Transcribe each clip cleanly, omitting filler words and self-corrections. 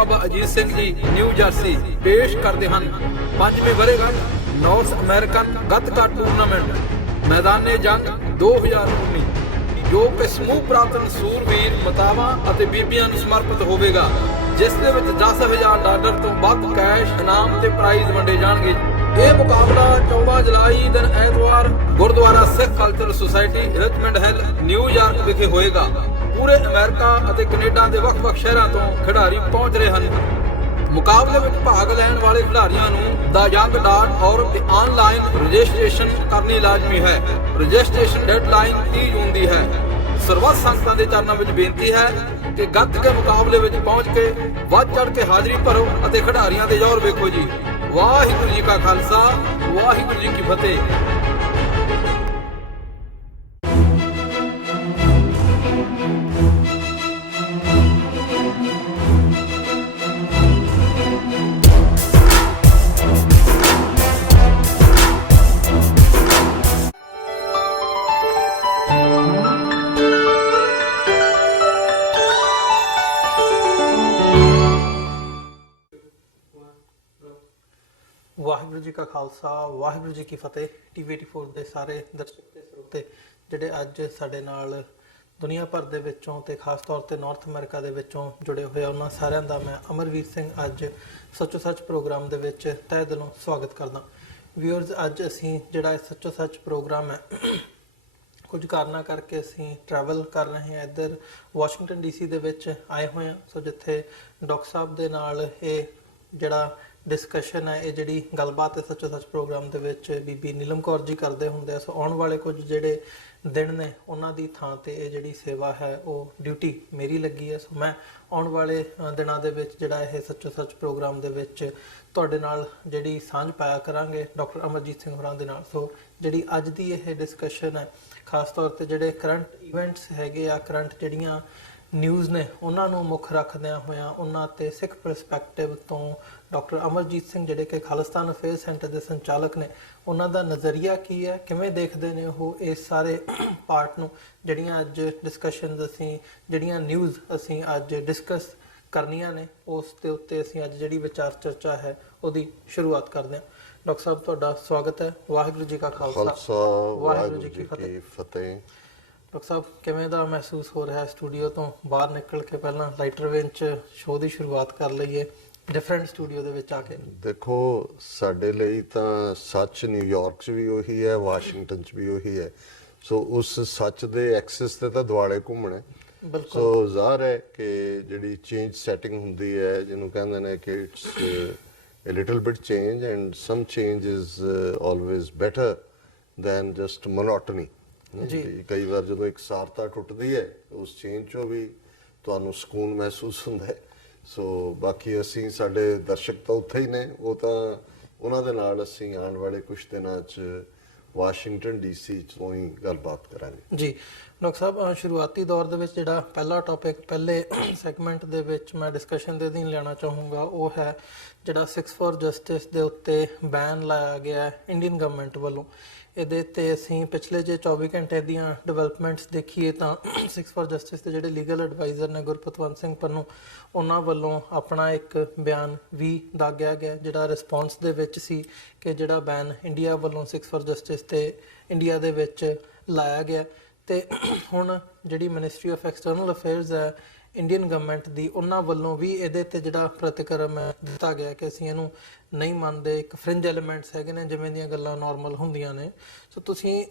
Baba Ajit Singh ji new jersey ਪੇਸ਼ ਕਰਦੇ ਹਨ 5ਵੀਂ ਵਰ੍ਹੇਗੰਢ ਨਾਰਥ ਅਮਰੀਕਨ ਗੱਤਕਾ ਟੂਰਨਾਮੈਂਟ ਮੈਦਾਨੇ ਜੰਗ 2019 ਜੋ ਕਿ ਸਮੂਹ ਪ੍ਰਾਪਤਨ ਸੂਰਵੀਰ ਮਾਤਾਵਾਂ ਅਤੇ ਬੀਬੀਆਂ ਨੂੰ ਸਮਰਪਿਤ ਹੋਵੇਗਾ, ਜਿਸ ਦੇ ਵਿੱਚ $10,000 ਤੋਂ ਵੱਧ ਕੈਸ਼ ਇਨਾਮ ਤੇ ਪ੍ਰਾਈਜ਼ ਵੰਡੇ ਜਾਣਗੇ। ਇਹ ਮੁਕਾਬਲਾ 14 ਜੁਲਾਈ ਦਿਨ ਐਤਵਾਰ Gurdwara Sikh cultural society Richmond Hill New York ਵਿਖੇ ਹੋਏਗਾ। ਪੂਰੇ ਅਮਰੀਕਾ ਅਤੇ ਕੈਨੇਡਾ ਦੇ ਵੱਖ-ਵੱਖ ਸ਼ਹਿਰਾਂ ਤੋਂ ਖਿਡਾਰੀ ਪਹੁੰਚ ਰਹੇ ਹਨ। ਮੁਕਾਬਲੇ ਵਿੱਚ ਭਾਗ ਲੈਣ ਵਾਲੇ ਖਿਡਾਰੀਆਂ ਨੂੰ theyoung.org ਤੇ ਆਨਲਾਈਨ ਰਜਿਸਟ੍ਰੇਸ਼ਨ ਕਰਨੀ ਲਾਜ਼ਮੀ ਹੈ। ਰਜਿਸਟ੍ਰੇਸ਼ਨ ਡੈਡਲਾਈਨ 30 ਜੂਨ ਦੀ ਹੈ। ਸਰਬੱਤ ਸੰਗਤਾਂ ਦੇ ਚਰਨਾਂ ਵਿੱਚ ਬੇਨਤੀ ਹੈ ਕਿ ਗੱਤਕੇ ਮੁਕਾਬਲੇ ਵਿੱਚ ਪਹੁੰਚ ਕੇ ਵੱਧ ਚੜ੍ਹ ਕੇ ਹਾਜ਼ਰੀ ਭਰੋ ਅਤੇ ਖਿਡਾਰੀਆਂ ਦੇ ਜ਼ੋਰ ਵੇਖੋ ਜੀ। ਵਾਹਿਗੁਰੂ ਜੀ ਕਾ ਖਾਲਸਾ, ਵਾਹਿਗੁਰੂ ਜੀ ਕੀ ਫਤਿਹ। ਵਾਹਿਗੁਰੂ ਜੀ ਕਾ ਖਾਲਸਾ, ਵਾਹਿਗੁਰੂ ਜੀ ਕੀ ਫਤਿਹ। TV84 ਦੇ ਸਾਰੇ ਦਰਸ਼ਕ ਤੇ ਸਰੋਤੇ ਜਿਹੜੇ ਅੱਜ ਸਾਡੇ ਨਾਲ ਦੁਨੀਆ ਭਰ ਦੇ ਵਿੱਚੋਂ ਤੇ ਖਾਸ ਤੌਰ ਤੇ ਨਾਰਥ ਅਮਰੀਕਾ ਦੇ ਵਿੱਚੋਂ ਜੁੜੇ ਹੋਏ ਆ, ਉਹਨਾਂ ਸਾਰਿਆਂ ਦਾ ਮੈਂ ਅਮਰਵੀਰ ਸਿੰਘ ਅੱਜ ਸੱਚੋ ਸੱਚ ਪ੍ਰੋਗਰਾਮ ਦੇ ਵਿੱਚ ਤਹਿ ਦਿਲੋਂ ਸਵਾਗਤ ਕਰਦਾ। ਵਿਊਅਰਸ, ਅੱਜ ਅਸੀਂ ਜਿਹੜਾ ਸੱਚੋ ਸੱਚ ਪ੍ਰੋਗਰਾਮ ਹੈ ਕੁਝ ਕਾਰਨਾਂ ਕਰਕੇ ਅਸੀਂ ਟਰੈਵਲ ਕਰ ਰਹੇ ਹਾਂ, ਇੱਧਰ ਵਾਸ਼ਿੰਗਟਨ DC ਦੇ ਵਿੱਚ ਆਏ ਹੋਏ ਹਾਂ। ਸੋ ਜਿੱਥੇ ਡਾਕਟਰ ਸਾਹਿਬ ਦੇ ਨਾਲ ਇਹ ਜਿਹੜਾ ਡਿਸਕਸ਼ਨ ਹੈ, ਇਹ ਜਿਹੜੀ ਗੱਲਬਾਤ ਹੈ ਸੱਚੋ ਸੱਚ ਪ੍ਰੋਗਰਾਮ ਦੇ ਵਿੱਚ ਬੀਬੀ ਨੀਲਮ ਕੌਰ ਜੀ ਕਰਦੇ ਹੁੰਦੇ ਆ। ਸੋ ਆਉਣ ਵਾਲੇ ਕੁਝ ਜਿਹੜੇ ਦਿਨ ਨੇ ਉਹਨਾਂ ਦੀ ਥਾਂ ਤੇ ਇਹ ਜਿਹੜੀ ਸੇਵਾ ਹੈ ਉਹ ਡਿਊਟੀ ਮੇਰੀ ਲੱਗੀ ਹੈ। ਸੋ ਮੈਂ ਆਉਣ ਵਾਲੇ ਦਿਨਾਂ ਦੇ ਵਿੱਚ ਜਿਹੜਾ ਇਹ ਸੱਚੋ ਸੱਚ ਪ੍ਰੋਗਰਾਮ ਦੇ ਵਿੱਚ ਤੁਹਾਡੇ ਨਾਲ ਜਿਹੜੀ ਸਾਂਝ ਪਾਇਆ ਕਰਾਂਗੇ ਡਾਕਟਰ ਅਮਰਜੀਤ ਸਿੰਘ ਹੋਰਾਂ ਦੇ ਨਾਲ। ਸੋ ਜਿਹੜੀ ਅੱਜ ਦੀ ਇਹ ਡਿਸਕਸ਼ਨ ਹੈ ਖਾਸ ਤੌਰ ਤੇ ਜਿਹੜੇ ਕਰੰਟ ਇਵੈਂਟਸ ਹੈਗੇ ਆ, ਕਰੰਟ ਜਿਹੜੀਆਂ ਨਿਊਜ਼ ਨੇ ਉਹਨਾਂ ਨੂੰ ਮੁੱਖ ਰੱਖਦਿਆਂ ਹੋਇਆਂ ਉਹਨਾਂ ਤੇ ਸਿੱਖ ਪਰਸਪੈਕਟਿਵ ਤੋਂ ਡਾਕਟਰ ਅਮਰਜੀਤ ਸਿੰਘ ਜਿਹੜੇ ਕਿ ਖਾਲਿਸਤਾਨ ਅਫੇਅਰ ਸੈਂਟਰ ਦੇ ਸੰਚਾਲਕ ਨੇ, ਉਹਨਾਂ ਦਾ ਨਜ਼ਰੀਆ ਕੀ ਹੈ, ਕਿਵੇਂ ਦੇਖਦੇ ਨੇ ਉਹ ਇਸ ਸਾਰੇ ਪਾਰਟ ਨੂੰ। ਜਿਹੜੀਆਂ ਅੱਜ ਡਿਸਕਸ਼ਨਸ ਅਸੀਂ, ਜਿਹੜੀਆਂ ਨਿਊਜ਼ ਅਸੀਂ ਅੱਜ ਡਿਸਕਸ ਕਰਨੀਆਂ ਨੇ, ਉਸ ਦੇ ਉੱਤੇ ਅਸੀਂ ਅੱਜ ਜਿਹੜੀ ਵਿਚਾਰ ਚਰਚਾ ਹੈ ਉਹਦੀ ਸ਼ੁਰੂਆਤ ਕਰਦੇ ਹਾਂ। ਡਾਕਟਰ ਸਾਹਿਬ, ਤੁਹਾਡਾ ਸਵਾਗਤ ਹੈ। ਵਾਹਿਗੁਰੂ ਜੀ ਕਾ ਖਾਲਸਾ, ਵਾਹਿਗੁਰੂ ਜੀ ਕੀ ਫਤਿਹ। ਡਾਕਟਰ ਸਾਹਿਬ, ਕਿਵੇਂ ਦਾ ਮਹਿਸੂਸ ਹੋ ਰਿਹਾ ਸਟੂਡੀਓ ਤੋਂ ਬਾਹਰ ਨਿਕਲ ਕੇ? ਪਹਿਲਾਂ ਲਾਈਟਰ ਵੇਨ 'ਚ ਸ਼ੋਅ ਦੀ ਸ਼ੁਰੂਆਤ ਕਰ ਲਈਏ ਡਿਫਰੈਂਟ ਸਟੂਡੀਓ ਦੇ ਵਿੱਚ ਆ ਕੇ। ਦੇਖੋ, ਸਾਡੇ ਲਈ ਤਾਂ ਸੱਚ ਨਿਊਯਾਰਕ 'ਚ ਵੀ ਉਹੀ ਹੈ, ਵਾਸ਼ਿੰਗਟਨ 'ਚ ਵੀ ਉਹੀ ਹੈ। ਸੋ ਉਸ ਸੱਚ ਦੇ ਐਕਸਿਸ ਤੇ ਤਾਂ ਦੁਆਲੇ ਘੁੰਮਣੇ। ਸੋ ਜ਼ਾਹਰ ਹੈ ਕਿ ਜਿਹੜੀ ਚੇਂਜ ਸੈਟਿੰਗ ਹੁੰਦੀ ਹੈ, ਜਿਹਨੂੰ ਕਹਿੰਦੇ ਨੇ ਕਿ it's a little bit change and some change is always better than just monotony। ਜੀ ਕਈ ਵਾਰ ਜਦੋਂ ਇੱਕ ਸਾਰਤਾ ਟੁੱਟਦੀ ਹੈ ਉਸ ਚੇਂਜ 'ਚੋਂ ਵੀ ਤੁਹਾਨੂੰ ਸਕੂਨ ਮਹਿਸੂਸ ਹੁੰਦਾ ਹੈ। ਸੋ ਬਾਕੀ ਅਸੀਂ, ਸਾਡੇ ਦਰਸ਼ਕ ਤਾਂ ਉੱਥੇ ਹੀ ਨੇ, ਉਹ ਤਾਂ ਉਹਨਾਂ ਦੇ ਨਾਲ ਅਸੀਂ ਆਉਣ ਵਾਲੇ ਕੁਝ ਦਿਨਾਂ 'ਚ ਵਾਸ਼ਿੰਗਟਨ DC 'ਚੋਂ ਹੀ ਗੱਲਬਾਤ ਕਰਾਂਗੇ। ਜੀ ਡਾਕਟਰ ਸਾਹਿਬ, ਸ਼ੁਰੂਆਤੀ ਦੌਰ ਦੇ ਵਿੱਚ ਜਿਹੜਾ ਪਹਿਲਾ ਟੌਪਿਕ ਪਹਿਲੇ ਸੈਗਮੈਂਟ ਦੇ ਵਿੱਚ ਮੈਂ ਡਿਸਕਸ਼ਨ ਦੇ ਅਧੀਨ ਲੈਣਾ ਚਾਹੂੰਗਾ, ਉਹ ਹੈ ਜਿਹੜਾ 6 ਫॉर ਜਸਟਿਸ ਦੇ ਉੱਤੇ ਬੈਨ ਲਾਇਆ ਗਿਆ ਇੰਡੀਅਨ ਗਵਰਨਮੈਂਟ ਵੱਲੋਂ। ਇਹਦੇ ਤੇ ਅਸੀਂ ਪਿਛਲੇ ਜੇ 24 ਘੰਟੇ ਦੀਆਂ ਡਿਵੈਲਪਮੈਂਟਸ ਦੇਖੀਏ ਤਾਂ 6 ਫॉर ਜਸਟਿਸ ਦੇ ਜਿਹੜੇ ਲੀਗਲ ਐਡਵਾਈਜ਼ਰ ਨੇ ਗੁਰਪਤਵੰਤ ਸਿੰਘ ਪੰਨੂ, ਉਹਨਾਂ ਵੱਲੋਂ ਆਪਣਾ ਇੱਕ ਬਿਆਨ ਵੀ ਦਾਗਿਆ ਗਿਆ ਜਿਹੜਾ ਰਿਸਪੌਂਸ ਦੇ ਵਿੱਚ ਸੀ ਕਿ ਜਿਹੜਾ ਬੈਨ ਇੰਡੀਆ ਵੱਲੋਂ 6 ਫॉर ਜਸਟਿਸ ਤੇ ਇੰਡੀਆ ਦੇ ਵਿੱਚ ਲਾਇਆ ਗਿਆ। ਤੇ ਹੁਣ ਜਿਹੜੀ ਮਿਨਿਸਟਰੀ ਆਫ ਐਕਸਟਰਨਲ ਅਫੇਅਰਸ ਹੈ ਇੰਡੀਅਨ ਗਵਰਨਮੈਂਟ ਦੀ, ਉਹਨਾਂ ਵੱਲੋਂ ਵੀ ਇਹਦੇ ਤੇ ਜਿਹੜਾ ਪ੍ਰਤੀਕਰਮ ਹੈ ਦਿੱਤਾ ਗਿਆ ਕਿ ਅਸੀਂ ਇਹਨੂੰ ਨਹੀਂ ਮੰਨਦੇ। ਇੱਕ ਫ੍ਰਿੰਜ ਐਲੀਮੈਂਟਸ ਹੈਗੇ ਨੇ, ਜਿਵੇਂ ਦੀਆਂ ਗੱਲਾਂ ਨਾਰਮਲ ਹੁੰਦੀਆਂ ਨੇ। ਸੋ ਤੁਸੀਂ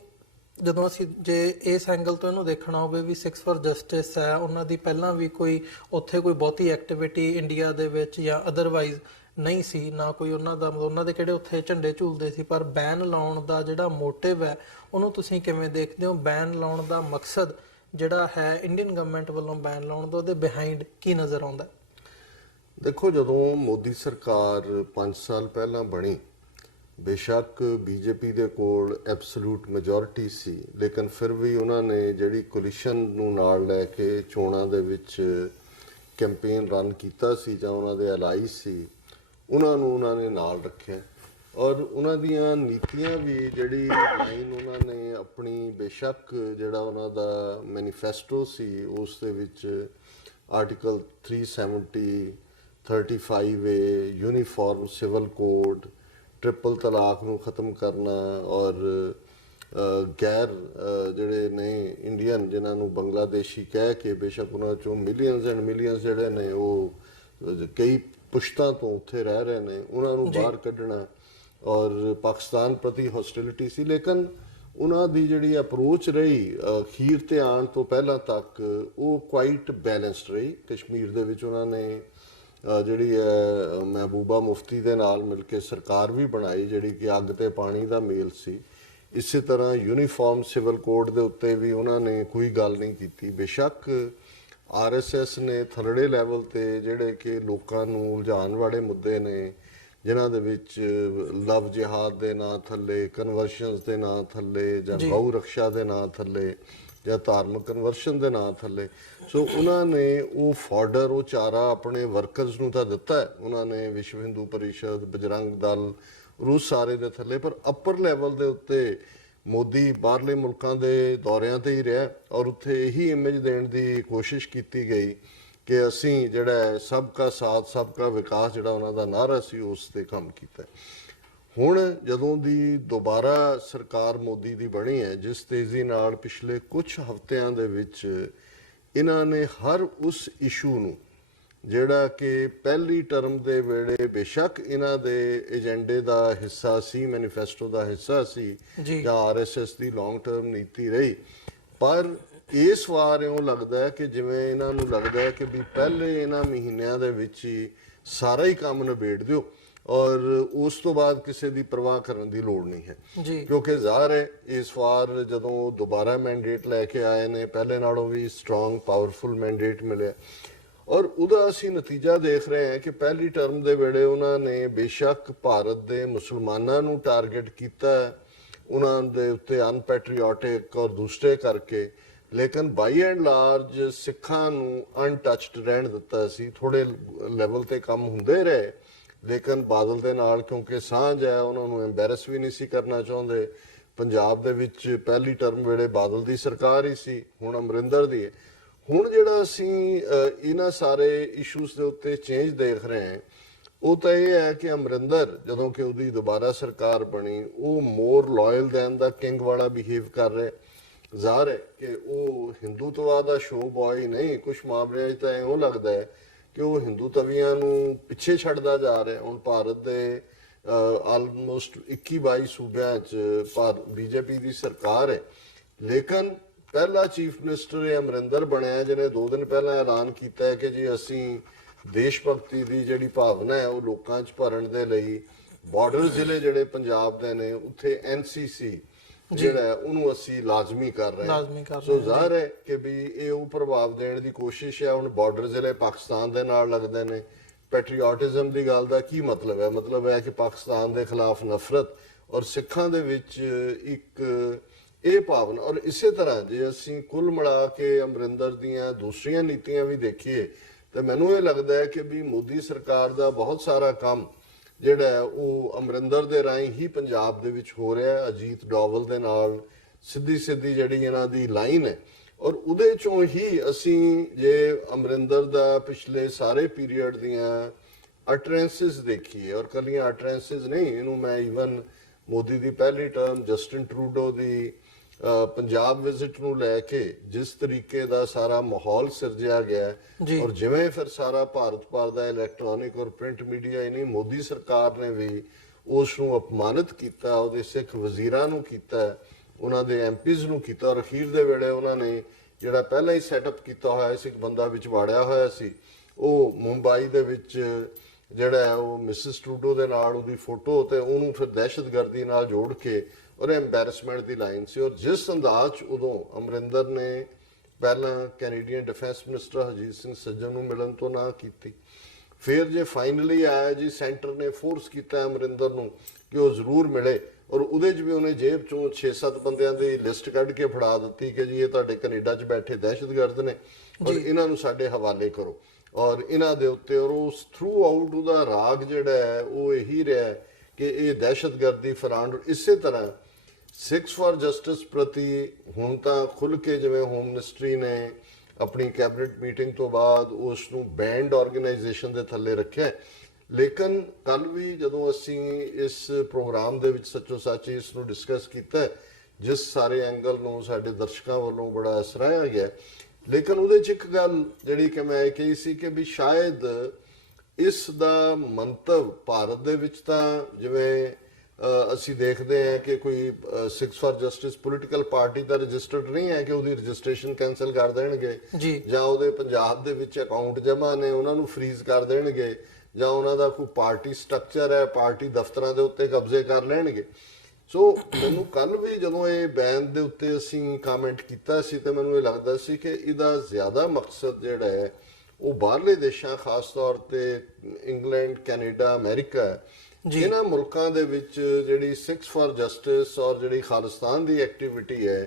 ਜਦੋਂ ਅਸੀਂ ਜੇ ਇਸ ਐਂਗਲ ਤੋਂ ਇਹਨੂੰ ਦੇਖਣਾ ਹੋਵੇ ਵੀ 6 ਫॉर ਜਸਟਿਸ ਹੈ, ਉਹਨਾਂ ਦੀ ਪਹਿਲਾਂ ਵੀ ਕੋਈ ਉੱਥੇ ਕੋਈ ਬਹੁਤੀ ਐਕਟੀਵਿਟੀ ਇੰਡੀਆ ਦੇ ਵਿੱਚ ਜਾਂ ਅਦਰਵਾਈਜ਼ ਨਹੀਂ ਸੀ, ਨਾ ਕੋਈ ਉਹਨਾਂ ਦਾ ਮਤਲਬ ਉਹਨਾਂ ਦੇ ਕਿਹੜੇ ਉੱਥੇ ਝੰਡੇ ਝੂਲਦੇ ਸੀ, ਪਰ ਬੈਨ ਲਾਉਣ ਦਾ ਜਿਹੜਾ ਮੋਟਿਵ ਹੈ ਉਹਨੂੰ ਤੁਸੀਂ ਕਿਵੇਂ ਦੇਖਦੇ ਹੋ? ਬੈਨ ਲਾਉਣ ਦਾ ਮਕਸਦ ਜਿਹੜਾ ਹੈ ਇੰਡੀਅਨ ਗਵਰਨਮੈਂਟ ਵੱਲੋਂ ਬੈਨ ਲਾਉਣ ਦਾ, ਉਹਦੇ ਬਿਹਾਈਂਡ ਕੀ ਨਜ਼ਰ ਆਉਂਦਾ? ਦੇਖੋ, ਜਦੋਂ ਮੋਦੀ ਸਰਕਾਰ 5 ਸਾਲ ਪਹਿਲਾਂ ਬਣੀ, ਬੇਸ਼ੱਕ ਬੀਜੇਪੀ ਦੇ ਕੋਲ ਐਬਸੋਲੂਟ ਮੈਜੋਰਿਟੀ ਸੀ, ਲੇਕਿਨ ਫਿਰ ਵੀ ਉਹਨਾਂ ਨੇ ਜਿਹੜੀ ਕੋਲੀਸ਼ਨ ਨੂੰ ਨਾਲ ਲੈ ਕੇ ਚੋਣਾਂ ਦੇ ਵਿੱਚ ਕੈਂਪੇਨ ਰਨ ਕੀਤਾ ਸੀ, ਜਾਂ ਉਹਨਾਂ ਦੇ ਅਲਾਈ ਸੀ, ਉਹਨਾਂ ਨੂੰ ਉਹਨਾਂ ਨੇ ਨਾਲ ਰੱਖਿਆ। ਔਰ ਉਹਨਾਂ ਦੀਆਂ ਨੀਤੀਆਂ ਵੀ, ਜਿਹੜੀ ਲਾਈਨ ਉਹਨਾਂ ਨੇ ਆਪਣੀ, ਬੇਸ਼ੱਕ ਜਿਹੜਾ ਉਹਨਾਂ ਦਾ ਮੈਨੀਫੈਸਟੋ ਸੀ ਉਸ ਦੇ ਵਿੱਚ article 370 35A, uniform civil code, triple ਤਲਾਕ ਨੂੰ ਖਤਮ ਕਰਨਾ, ਔਰ ਗੈਰ ਜਿਹੜੇ ਨੇ ਇੰਡੀਅਨ ਜਿਨ੍ਹਾਂ ਨੂੰ ਬੰਗਲਾਦੇਸ਼ੀ ਕਹਿ ਕੇ, ਬੇਸ਼ੱਕ ਉਹਨਾਂ ਚੋਂ ਮਿਲੀਅਨਸ ਐਂਡ ਮਿਲੀਅਨਸ ਜਿਹੜੇ ਨੇ ਉਹ ਕਈ ਪੁਸ਼ਤਾਂ ਤੋਂ ਉੱਥੇ ਰਹਿ ਰਹੇ ਨੇ, ਉਹਨਾਂ ਨੂੰ ਬਾਹਰ ਕੱਢਣਾ, ਔਰ ਪਾਕਿਸਤਾਨ ਪ੍ਰਤੀ ਹੌਸਟਿਲਿਟੀ ਸੀ। ਲੇਕਿਨ ਉਹਨਾਂ ਦੀ ਜਿਹੜੀ ਅਪਰੋਚ ਰਹੀ ਅਖੀਰ ਤੇ ਆਉਣ ਤੋਂ ਪਹਿਲਾਂ ਤੱਕ, ਉਹ ਕੁਆਇਟ ਬੈਲੈਂਸਡ ਰਹੀ। ਕਸ਼ਮੀਰ ਦੇ ਵਿੱਚ ਉਹਨਾਂ ਨੇ ਜਿਹੜੀ ਹੈ ਮਹਿਬੂਬਾ ਮੁਫਤੀ ਦੇ ਨਾਲ ਮਿਲ ਕੇ ਸਰਕਾਰ ਵੀ ਬਣਾਈ, ਜਿਹੜੀ ਕਿ ਅੱਗ ਤੇ ਪਾਣੀ ਦਾ ਮੇਲ ਸੀ। ਇਸੇ ਤਰ੍ਹਾਂ ਯੂਨੀਫਾਰਮ ਸਿਵਲ ਕੋਡ ਦੇ ਉੱਤੇ ਵੀ ਉਹਨਾਂ ਨੇ ਕੋਈ ਗੱਲ ਨਹੀਂ ਕੀਤੀ। ਬੇਸ਼ੱਕ RSS ਨੇ ਥਰੜੇ ਲੈਵਲ ਤੇ ਜਿਹੜੇ ਕਿ ਲੋਕਾਂ ਨੂੰ ਉਲਝਾਉਣ ਵਾਲੇ ਮੁੱਦੇ ਨੇ, ਜਿਨ੍ਹਾਂ ਦੇ ਵਿੱਚ ਲਵ ਜਿਹਾਦ ਦੇ ਨਾਂ ਥੱਲੇ, ਕਨਵਰਸ਼ਨਸ ਦੇ ਨਾਂ ਥੱਲੇ, ਜਾਂ ਗਊ ਰਕਸ਼ਾ ਦੇ ਨਾਂ ਥੱਲੇ, ਜਾਂ ਧਾਰਮਿਕ ਕਨਵਰਸ਼ਨ ਦੇ ਨਾਂ ਥੱਲੇ, ਸੋ ਉਹਨਾਂ ਨੇ ਉਹ ਫਾਡਰ, ਉਹ ਚਾਰਾ ਆਪਣੇ ਵਰਕਰਸ ਨੂੰ ਤਾਂ ਦਿੱਤਾ। ਉਹਨਾਂ ਨੇ ਵਿਸ਼ਵ ਹਿੰਦੂ ਪਰਿਸ਼ਦ, ਬਜਰੰਗ ਦਲ, ਰੂਸ ਸਾਰੇ ਦੇ ਥੱਲੇ, ਪਰ ਅੱਪਰ ਲੈਵਲ ਦੇ ਉੱਤੇ ਮੋਦੀ ਬਾਹਰਲੇ ਮੁਲਕਾਂ ਦੇ ਦੌਰਿਆਂ ਤੇ ਹੀ ਰਿਹਾ, ਔਰ ਉੱਥੇ ਇਹੀ ਇਮੇਜ ਦੇਣ ਦੀ ਕੋਸ਼ਿਸ਼ ਕੀਤੀ ਗਈ ਕਿ ਅਸੀਂ ਜਿਹੜਾ ਸਭ ਕਾ ਸਾਥ ਸਭ ਕਾ ਵਿਕਾਸ ਜਿਹੜਾ ਉਹਨਾਂ ਦਾ ਨਾਅਰਾ ਸੀ, ਉਸ ਤੇ ਕੰਮ ਕੀਤਾ। ਹੁਣ ਜਦੋਂ ਦੀ ਦੁਬਾਰਾ ਸਰਕਾਰ ਮੋਦੀ ਦੀ ਬਣੀ ਹੈ, ਜਿਸ ਤੇਜ਼ੀ ਨਾਲ ਪਿਛਲੇ ਕੁਝ ਹਫ਼ਤਿਆਂ ਦੇ ਵਿੱਚ ਇਹਨਾਂ ਨੇ ਹਰ ਉਸ ਇਸ਼ੂ ਨੂੰ ਜਿਹੜਾ ਕਿ ਪਹਿਲੀ ਟਰਮ ਦੇ ਵੇਲੇ ਬੇਸ਼ੱਕ ਇਹਨਾਂ ਦੇ ਏਜੰਡੇ ਦਾ ਹਿੱਸਾ ਸੀ, ਮੈਨੀਫੈਸਟੋ ਦਾ ਹਿੱਸਾ ਸੀ, ਜਾਂ RSS ਦੀ ਲੌਂਗ ਟਰਮ ਨੀਤੀ ਰਹੀ, ਪਰ ਇਸ ਵਾਰ ਇਉਂ ਲੱਗਦਾ ਹੈ ਕਿ ਜਿਵੇਂ ਇਹਨਾਂ ਨੂੰ ਲੱਗਦਾ ਹੈ ਕਿ ਵੀ ਪਹਿਲੇ ਇਹਨਾਂ ਮਹੀਨਿਆਂ ਦੇ ਵਿੱਚ ਹੀ ਸਾਰਾ ਹੀ ਕੰਮ ਨਿਬੇੜ ਦਿਓ, ਔਰ ਉਸ ਤੋਂ ਬਾਅਦ ਕਿਸੇ ਦੀ ਪਰਵਾਹ ਕਰਨ ਦੀ ਲੋੜ ਨਹੀਂ ਹੈ। ਕਿਉਂਕਿ ਜ਼ਾਹਰ ਹੈ ਇਸ ਵਾਰ ਜਦੋਂ ਦੁਬਾਰਾ ਮੈਂਡੇਟ ਲੈ ਕੇ ਆਏ ਨੇ, ਪਹਿਲੇ ਨਾਲੋਂ ਵੀ ਸਟਰੋਂਗ ਪਾਵਰਫੁਲ ਮੈਂਡੇਟ ਮਿਲਿਆ, ਔਰ ਉਹਦਾ ਅਸੀਂ ਨਤੀਜਾ ਦੇਖ ਰਹੇ ਹਾਂ ਕਿ ਪਹਿਲੀ ਟਰਮ ਦੇ ਵੇਲੇ ਉਹਨਾਂ ਨੇ ਬੇਸ਼ੱਕ ਭਾਰਤ ਦੇ ਮੁਸਲਮਾਨਾਂ ਨੂੰ ਟਾਰਗੇਟ ਕੀਤਾ, ਉਹਨਾਂ ਦੇ ਉੱਤੇ ਅਨਪੈਟਰੀਓਟਿਕ ਔਰ ਦੂਸਰੇ ਕਰਕੇ, ਲੇਕਿਨ ਬਾਈ ਐਂਡ ਲਾਰਜ ਸਿੱਖਾਂ ਨੂੰ ਅਨਟੱਚਡ ਰਹਿਣ ਦਿੱਤਾ ਸੀ। ਥੋੜੇ ਲੈਵਲ ਤੇ ਕੰਮ ਹੁੰਦੇ ਰਹੇ, ਲੇਕਿਨ ਬਾਦਲ ਦੇ ਨਾਲ ਕਿਉਂਕਿ ਸਾਂਝ ਹੈ, ਉਹਨਾਂ ਨੂੰ ਐਮਬੈਰਸ ਵੀ ਨਹੀਂ ਸੀ ਕਰਨਾ ਚਾਹੁੰਦੇ। ਪੰਜਾਬ ਦੇ ਵਿੱਚ ਪਹਿਲੀ ਟਰਮ ਵੇਲੇ ਬਾਦਲ ਦੀ ਸਰਕਾਰ ਹੀ ਸੀ, ਹੁਣ ਅਮਰਿੰਦਰ ਦੀ ਹੈ। ਹੁਣ ਜਿਹੜਾ ਅਸੀਂ ਇਹਨਾਂ ਸਾਰੇ ਇਸ਼ੂਜ਼ ਦੇ ਉੱਤੇ ਚੇਂਜ ਦੇਖ ਰਹੇ ਹਾਂ, ਉਹ ਤਾਂ ਇਹ ਹੈ ਕਿ ਅਮਰਿੰਦਰ ਜਦੋਂ ਕਿ ਉਹਦੀ ਦੁਬਾਰਾ ਸਰਕਾਰ ਬਣੀ, ਉਹ ਮੋਰ ਲਾਇਲ ਦੈਨ ਦਾ ਕਿੰਗ ਵਾਲਾ ਬਿਹੇਵ ਕਰ ਰਿਹਾ। ਜ਼ਾਹਰ ਹੈ ਕਿ ਉਹ ਹਿੰਦੂਤਵਾ ਦਾ ਸ਼ੋ ਬॉय ਨਹੀਂ, ਕੁਝ ਮਾਮਲਿਆਂ 'ਚ ਤਾਂ ਇਉਂ ਲੱਗਦਾ ਹੈ ਕਿ ਉਹ ਹਿੰਦੂ ਤਵੀਆਂ ਨੂੰ ਪਿੱਛੇ ਛੱਡਦਾ ਜਾ ਰਿਹਾ। ਹੁਣ ਭਾਰਤ ਦੇ ਆਲਮੋਸਟ 21-22 ਸੂਬਿਆਂ 'ਚ BJP ਦੀ ਸਰਕਾਰ ਹੈ, ਲੇਕਿਨ ਪਹਿਲਾ ਚੀਫ ਮਿਨਿਸਟਰ ਇਹ ਅਮਰਿੰਦਰ ਬਣਿਆ ਜਿਹਨੇ 2 ਦਿਨ ਪਹਿਲਾਂ ਐਲਾਨ ਕੀਤਾ ਹੈ ਕਿ ਜੀ ਅਸੀਂ ਦੇਸ਼ ਭਗਤੀ ਦੀ ਜਿਹੜੀ ਭਾਵਨਾ ਹੈ ਉਹ ਲੋਕਾਂ 'ਚ ਭਰਨ ਦੇ ਲਈ ਬਾਰਡਰ ਜ਼ਿਲ੍ਹੇ ਜਿਹੜੇ ਪੰਜਾਬ ਦੇ ਨੇ ਉੱਥੇ NCC ਜਿਹੜਾ ਉਹਨੂੰ ਅਸੀਂ ਲਾਜ਼ਮੀ ਕਰ ਰਹੇ ਹਾਂ। ਸੋ ਜ਼ਾਹਰ ਹੈ ਕਿ ਵੀ ਇਹ ਉਹ ਪ੍ਰਭਾਵ ਦੇਣ ਦੀ ਕੋਸ਼ਿਸ਼ ਹੈ। ਹੁਣ ਬਾਰਡਰ ਜ਼ਿਲ੍ਹੇ ਪਾਕਿਸਤਾਨ ਦੇ ਨਾਲ ਲੱਗਦੇ ਨੇ। ਪੈਟਰੀਓਟਿਜ਼ਮ ਦੀ ਗੱਲ ਦਾ ਕੀ ਮਤਲਬ ਹੈ? ਮਤਲਬ ਹੈ ਕਿ ਪਾਕਿਸਤਾਨ ਦੇ ਖਿਲਾਫ ਨਫ਼ਰਤ ਔਰ ਸਿੱਖਾਂ ਦੇ ਵਿੱਚ ਇੱਕ ਇਹ ਭਾਵਨਾ। ਔਰ ਇਸੇ ਤਰ੍ਹਾਂ ਜੇ ਅਸੀਂ ਕੁੱਲ ਮਿਲਾ ਕੇ ਅਮਰਿੰਦਰ ਦੀਆਂ ਦੂਸਰੀਆਂ ਨੀਤੀਆਂ ਵੀ ਦੇਖੀਏ ਤਾਂ ਮੈਨੂੰ ਇਹ ਲੱਗਦਾ ਹੈ ਕਿ ਵੀ ਮੋਦੀ ਸਰਕਾਰ ਦਾ ਬਹੁਤ ਸਾਰਾ ਕੰਮ ਜਿਹੜਾ ਉਹ ਅਮਰਿੰਦਰ ਦੇ ਰਾਹੀਂ ਹੀ ਪੰਜਾਬ ਦੇ ਵਿੱਚ ਹੋ ਰਿਹਾ ਹੈ। ਅਜੀਤ ਡੋਵਲ ਦੇ ਨਾਲ ਸਿੱਧੀ ਜਿਹੜੀ ਇਹਨਾਂ ਦੀ ਲਾਈਨ ਹੈ, ਔਰ ਉਹਦੇ ਚੋਂ ਹੀ ਅਸੀਂ ਜੇ ਅਮਰਿੰਦਰ ਦਾ ਪਿਛਲੇ ਸਾਰੇ ਪੀਰੀਅਡ ਦੀਆਂ ਅਟਰੈਂਸਿਸ ਦੇਖੀਏ, ਔਰ ਕੱਲੀਆਂ ਅਟਰੈਂਸਿਸ ਨਹੀਂ, ਇਹਨੂੰ ਮੈਂ ਈਵਨ ਮੋਦੀ ਦੀ ਪਹਿਲੀ ਟਰਮ, ਜਸਟਿਨ ਟਰੂਡੋ ਦੀ ਪੰਜਾਬ ਵਿਜ਼ਿਟ ਨੂੰ ਲੈ ਕੇ ਜਿਸ ਤਰੀਕੇ ਦਾ ਸਾਰਾ ਮਾਹੌਲ ਸਿਰਜਿਆ ਗਿਆ, ਔਰ ਜਿਵੇਂ ਫਿਰ ਸਾਰਾ ਭਾਰਤ ਭਰ ਦਾ ਇਲੈਕਟ੍ਰੋਨਿਕ ਔਰ ਪ੍ਰਿੰਟ ਮੀਡੀਆ ਹੀ ਨਹੀਂ, ਮੋਦੀ ਸਰਕਾਰ ਨੇ ਵੀ ਉਸ ਨੂੰ ਅਪਮਾਨਿਤ ਕੀਤਾ, ਉਹਦੇ ਸਿੱਖ ਵਜ਼ੀਰਾਂ ਨੂੰ ਕੀਤਾ, ਉਹਨਾਂ ਦੇ MPs ਨੂੰ ਕੀਤਾ, ਔਰ ਅਖੀਰ ਦੇ ਵੇਲੇ ਉਹਨਾਂ ਨੇ ਜਿਹੜਾ ਪਹਿਲਾਂ ਹੀ ਸੈਟਅਪ ਕੀਤਾ ਹੋਇਆ ਸੀ, ਇੱਕ ਬੰਦਾ ਵਿੱਚ ਵਾੜਿਆ ਹੋਇਆ ਸੀ, ਉਹ ਮੁੰਬਈ ਦੇ ਵਿੱਚ ਜਿਹੜਾ ਉਹ ਮਿਸਿਸ ਟਰੂਡੋ ਦੇ ਨਾਲ ਉਹਦੀ ਫੋਟੋ, ਤੇ ਉਹਨੂੰ ਫਿਰ ਦਹਿਸ਼ਤਗਰਦੀ ਨਾਲ ਜੋੜ ਕੇ ਔਰ ਐਮਬੈਰਸਮੈਂਟ ਦੀ ਲਾਈਨ ਸੀ। ਔਰ ਜਿਸ ਅੰਦਾਜ਼ 'ਚ ਉਦੋਂ ਅਮਰਿੰਦਰ ਨੇ ਪਹਿਲਾਂ Canadian defence minister Harjit Singh Sajjan ਨੂੰ ਮਿਲਣ ਤੋਂ ਨਾ ਕੀਤੀ, ਫਿਰ ਜੇ ਫਾਈਨਲੀ ਆਇਆ ਜੀ ਸੈਂਟਰ ਨੇ ਫੋਰਸ ਕੀਤਾ ਅਮਰਿੰਦਰ ਨੂੰ ਕਿ ਉਹ ਜ਼ਰੂਰ ਮਿਲੇ, ਔਰ ਉਹਦੇ 'ਚ ਵੀ ਉਹਨੇ ਜੇਬ 'ਚੋਂ 6-7 ਬੰਦਿਆਂ ਦੀ ਲਿਸਟ ਕੱਢ ਕੇ ਫੜਾ ਦਿੱਤੀ ਕਿ ਜੀ ਇਹ ਤੁਹਾਡੇ ਕੈਨੇਡਾ 'ਚ ਬੈਠੇ ਦਹਿਸ਼ਤਗਰਦ ਨੇ ਔਰ ਇਹਨਾਂ ਨੂੰ ਸਾਡੇ ਹਵਾਲੇ ਕਰੋ, ਔਰ ਇਹਨਾਂ ਦੇ ਉੱਤੇ। ਔਰ ਉਸ ਥਰੂ ਆਊਟ ਉਹਦਾ ਰਾਗ ਜਿਹੜਾ ਹੈ ਉਹ ਇਹੀ ਰਿਹਾ ਕਿ ਇਹ ਦਹਿਸ਼ਤਗਰਦੀ ਫੈਲਾਉਣ। ਇਸੇ ਤਰ੍ਹਾਂ ਸਿੱਖਸ ਫਾਰ ਜਸਟਿਸ ਪ੍ਰਤੀ ਹੁਣ ਤਾਂ ਖੁੱਲ੍ਹ ਕੇ ਜਿਵੇਂ ਹੋਮ ਮਿਨਿਸਟਰੀ ਨੇ ਆਪਣੀ ਕੈਬਨਿਟ ਮੀਟਿੰਗ ਤੋਂ ਬਾਅਦ ਉਸ ਨੂੰ ਬੈਂਡ ਆਰਗੇਨਾਈਜੇਸ਼ਨ ਦੇ ਥੱਲੇ ਰੱਖਿਆ। ਲੇਕਿਨ ਕੱਲ ਵੀ ਜਦੋਂ ਅਸੀਂ ਇਸ ਪ੍ਰੋਗਰਾਮ ਦੇ ਵਿੱਚ ਸੱਚੋ ਸੱਚ ਇਸ ਨੂੰ ਡਿਸਕਸ ਕੀਤਾ, ਜਿਸ ਸਾਰੇ ਐਂਗਲ ਨੂੰ ਸਾਡੇ ਦਰਸ਼ਕਾਂ ਵੱਲੋਂ ਬੜਾ ਸਰਾਹਿਆ ਗਿਆ, ਲੇਕਿਨ ਉਹਦੇ 'ਚ ਇੱਕ ਗੱਲ ਜਿਹੜੀ ਕਿ ਮੈਂ ਇਹ ਕਹੀ ਸੀ ਕਿ ਵੀ ਸ਼ਾਇਦ ਇਸ ਦਾ ਮੰਤਵ ਭਾਰਤ ਦੇ ਵਿੱਚ ਤਾਂ ਜਿਵੇਂ ਅਸੀਂ ਦੇਖਦੇ ਹਾਂ ਕਿ ਕੋਈ Sikhs for justice political party the registered ਨਹੀਂ ਹੈ ਕਿ ਉਹਦੀ ਰਜਿਸਟ੍ਰੇਸ਼ਨ ਕੈਂਸਲ ਕਰ ਦੇਣਗੇ, ਜਾਂ ਉਹਦੇ ਪੰਜਾਬ ਦੇ ਵਿੱਚ ਅਕਾਊਂਟ ਜਮ੍ਹਾਂ ਨੇ ਉਹਨਾਂ ਨੂੰ ਫਰੀਜ਼ ਕਰ ਦੇਣਗੇ, ਜਾਂ ਉਹਨਾਂ ਦਾ ਕੋਈ ਪਾਰਟੀ ਸਟਰਕਚਰ ਹੈ, ਪਾਰਟੀ ਦਫ਼ਤਰਾਂ ਦੇ ਉੱਤੇ ਕਬਜ਼ੇ ਕਰ ਲੈਣਗੇ। ਸੋ ਮੈਨੂੰ ਕੱਲ ਵੀ ਜਦੋਂ ਇਹ ਬੈਨ ਦੇ ਉੱਤੇ ਅਸੀਂ ਕਮੈਂਟ ਕੀਤਾ ਸੀ ਤੇ ਮੈਨੂੰ ਇਹ ਲੱਗਦਾ ਸੀ ਕਿ ਇਹਦਾ ਜ਼ਿਆਦਾ ਮਕਸਦ ਜਿਹੜਾ ਹੈ ਉਹ ਬਾਹਰਲੇ ਦੇਸ਼ਾਂ, ਖਾਸ ਤੌਰ ਤੇ ਇੰਗਲੈਂਡ, ਕੈਨੇਡਾ, ਅਮਰੀਕਾ, ਇਹਨਾਂ ਮੁਲਕਾਂ ਦੇ ਵਿੱਚ ਜਿਹੜੀ ਸਿੱਖਸ ਫਾਰ ਜਸਟਿਸ ਔਰ ਜਿਹੜੀ ਖਾਲਿਸਤਾਨ ਦੀ ਐਕਟੀਵਿਟੀ ਹੈ,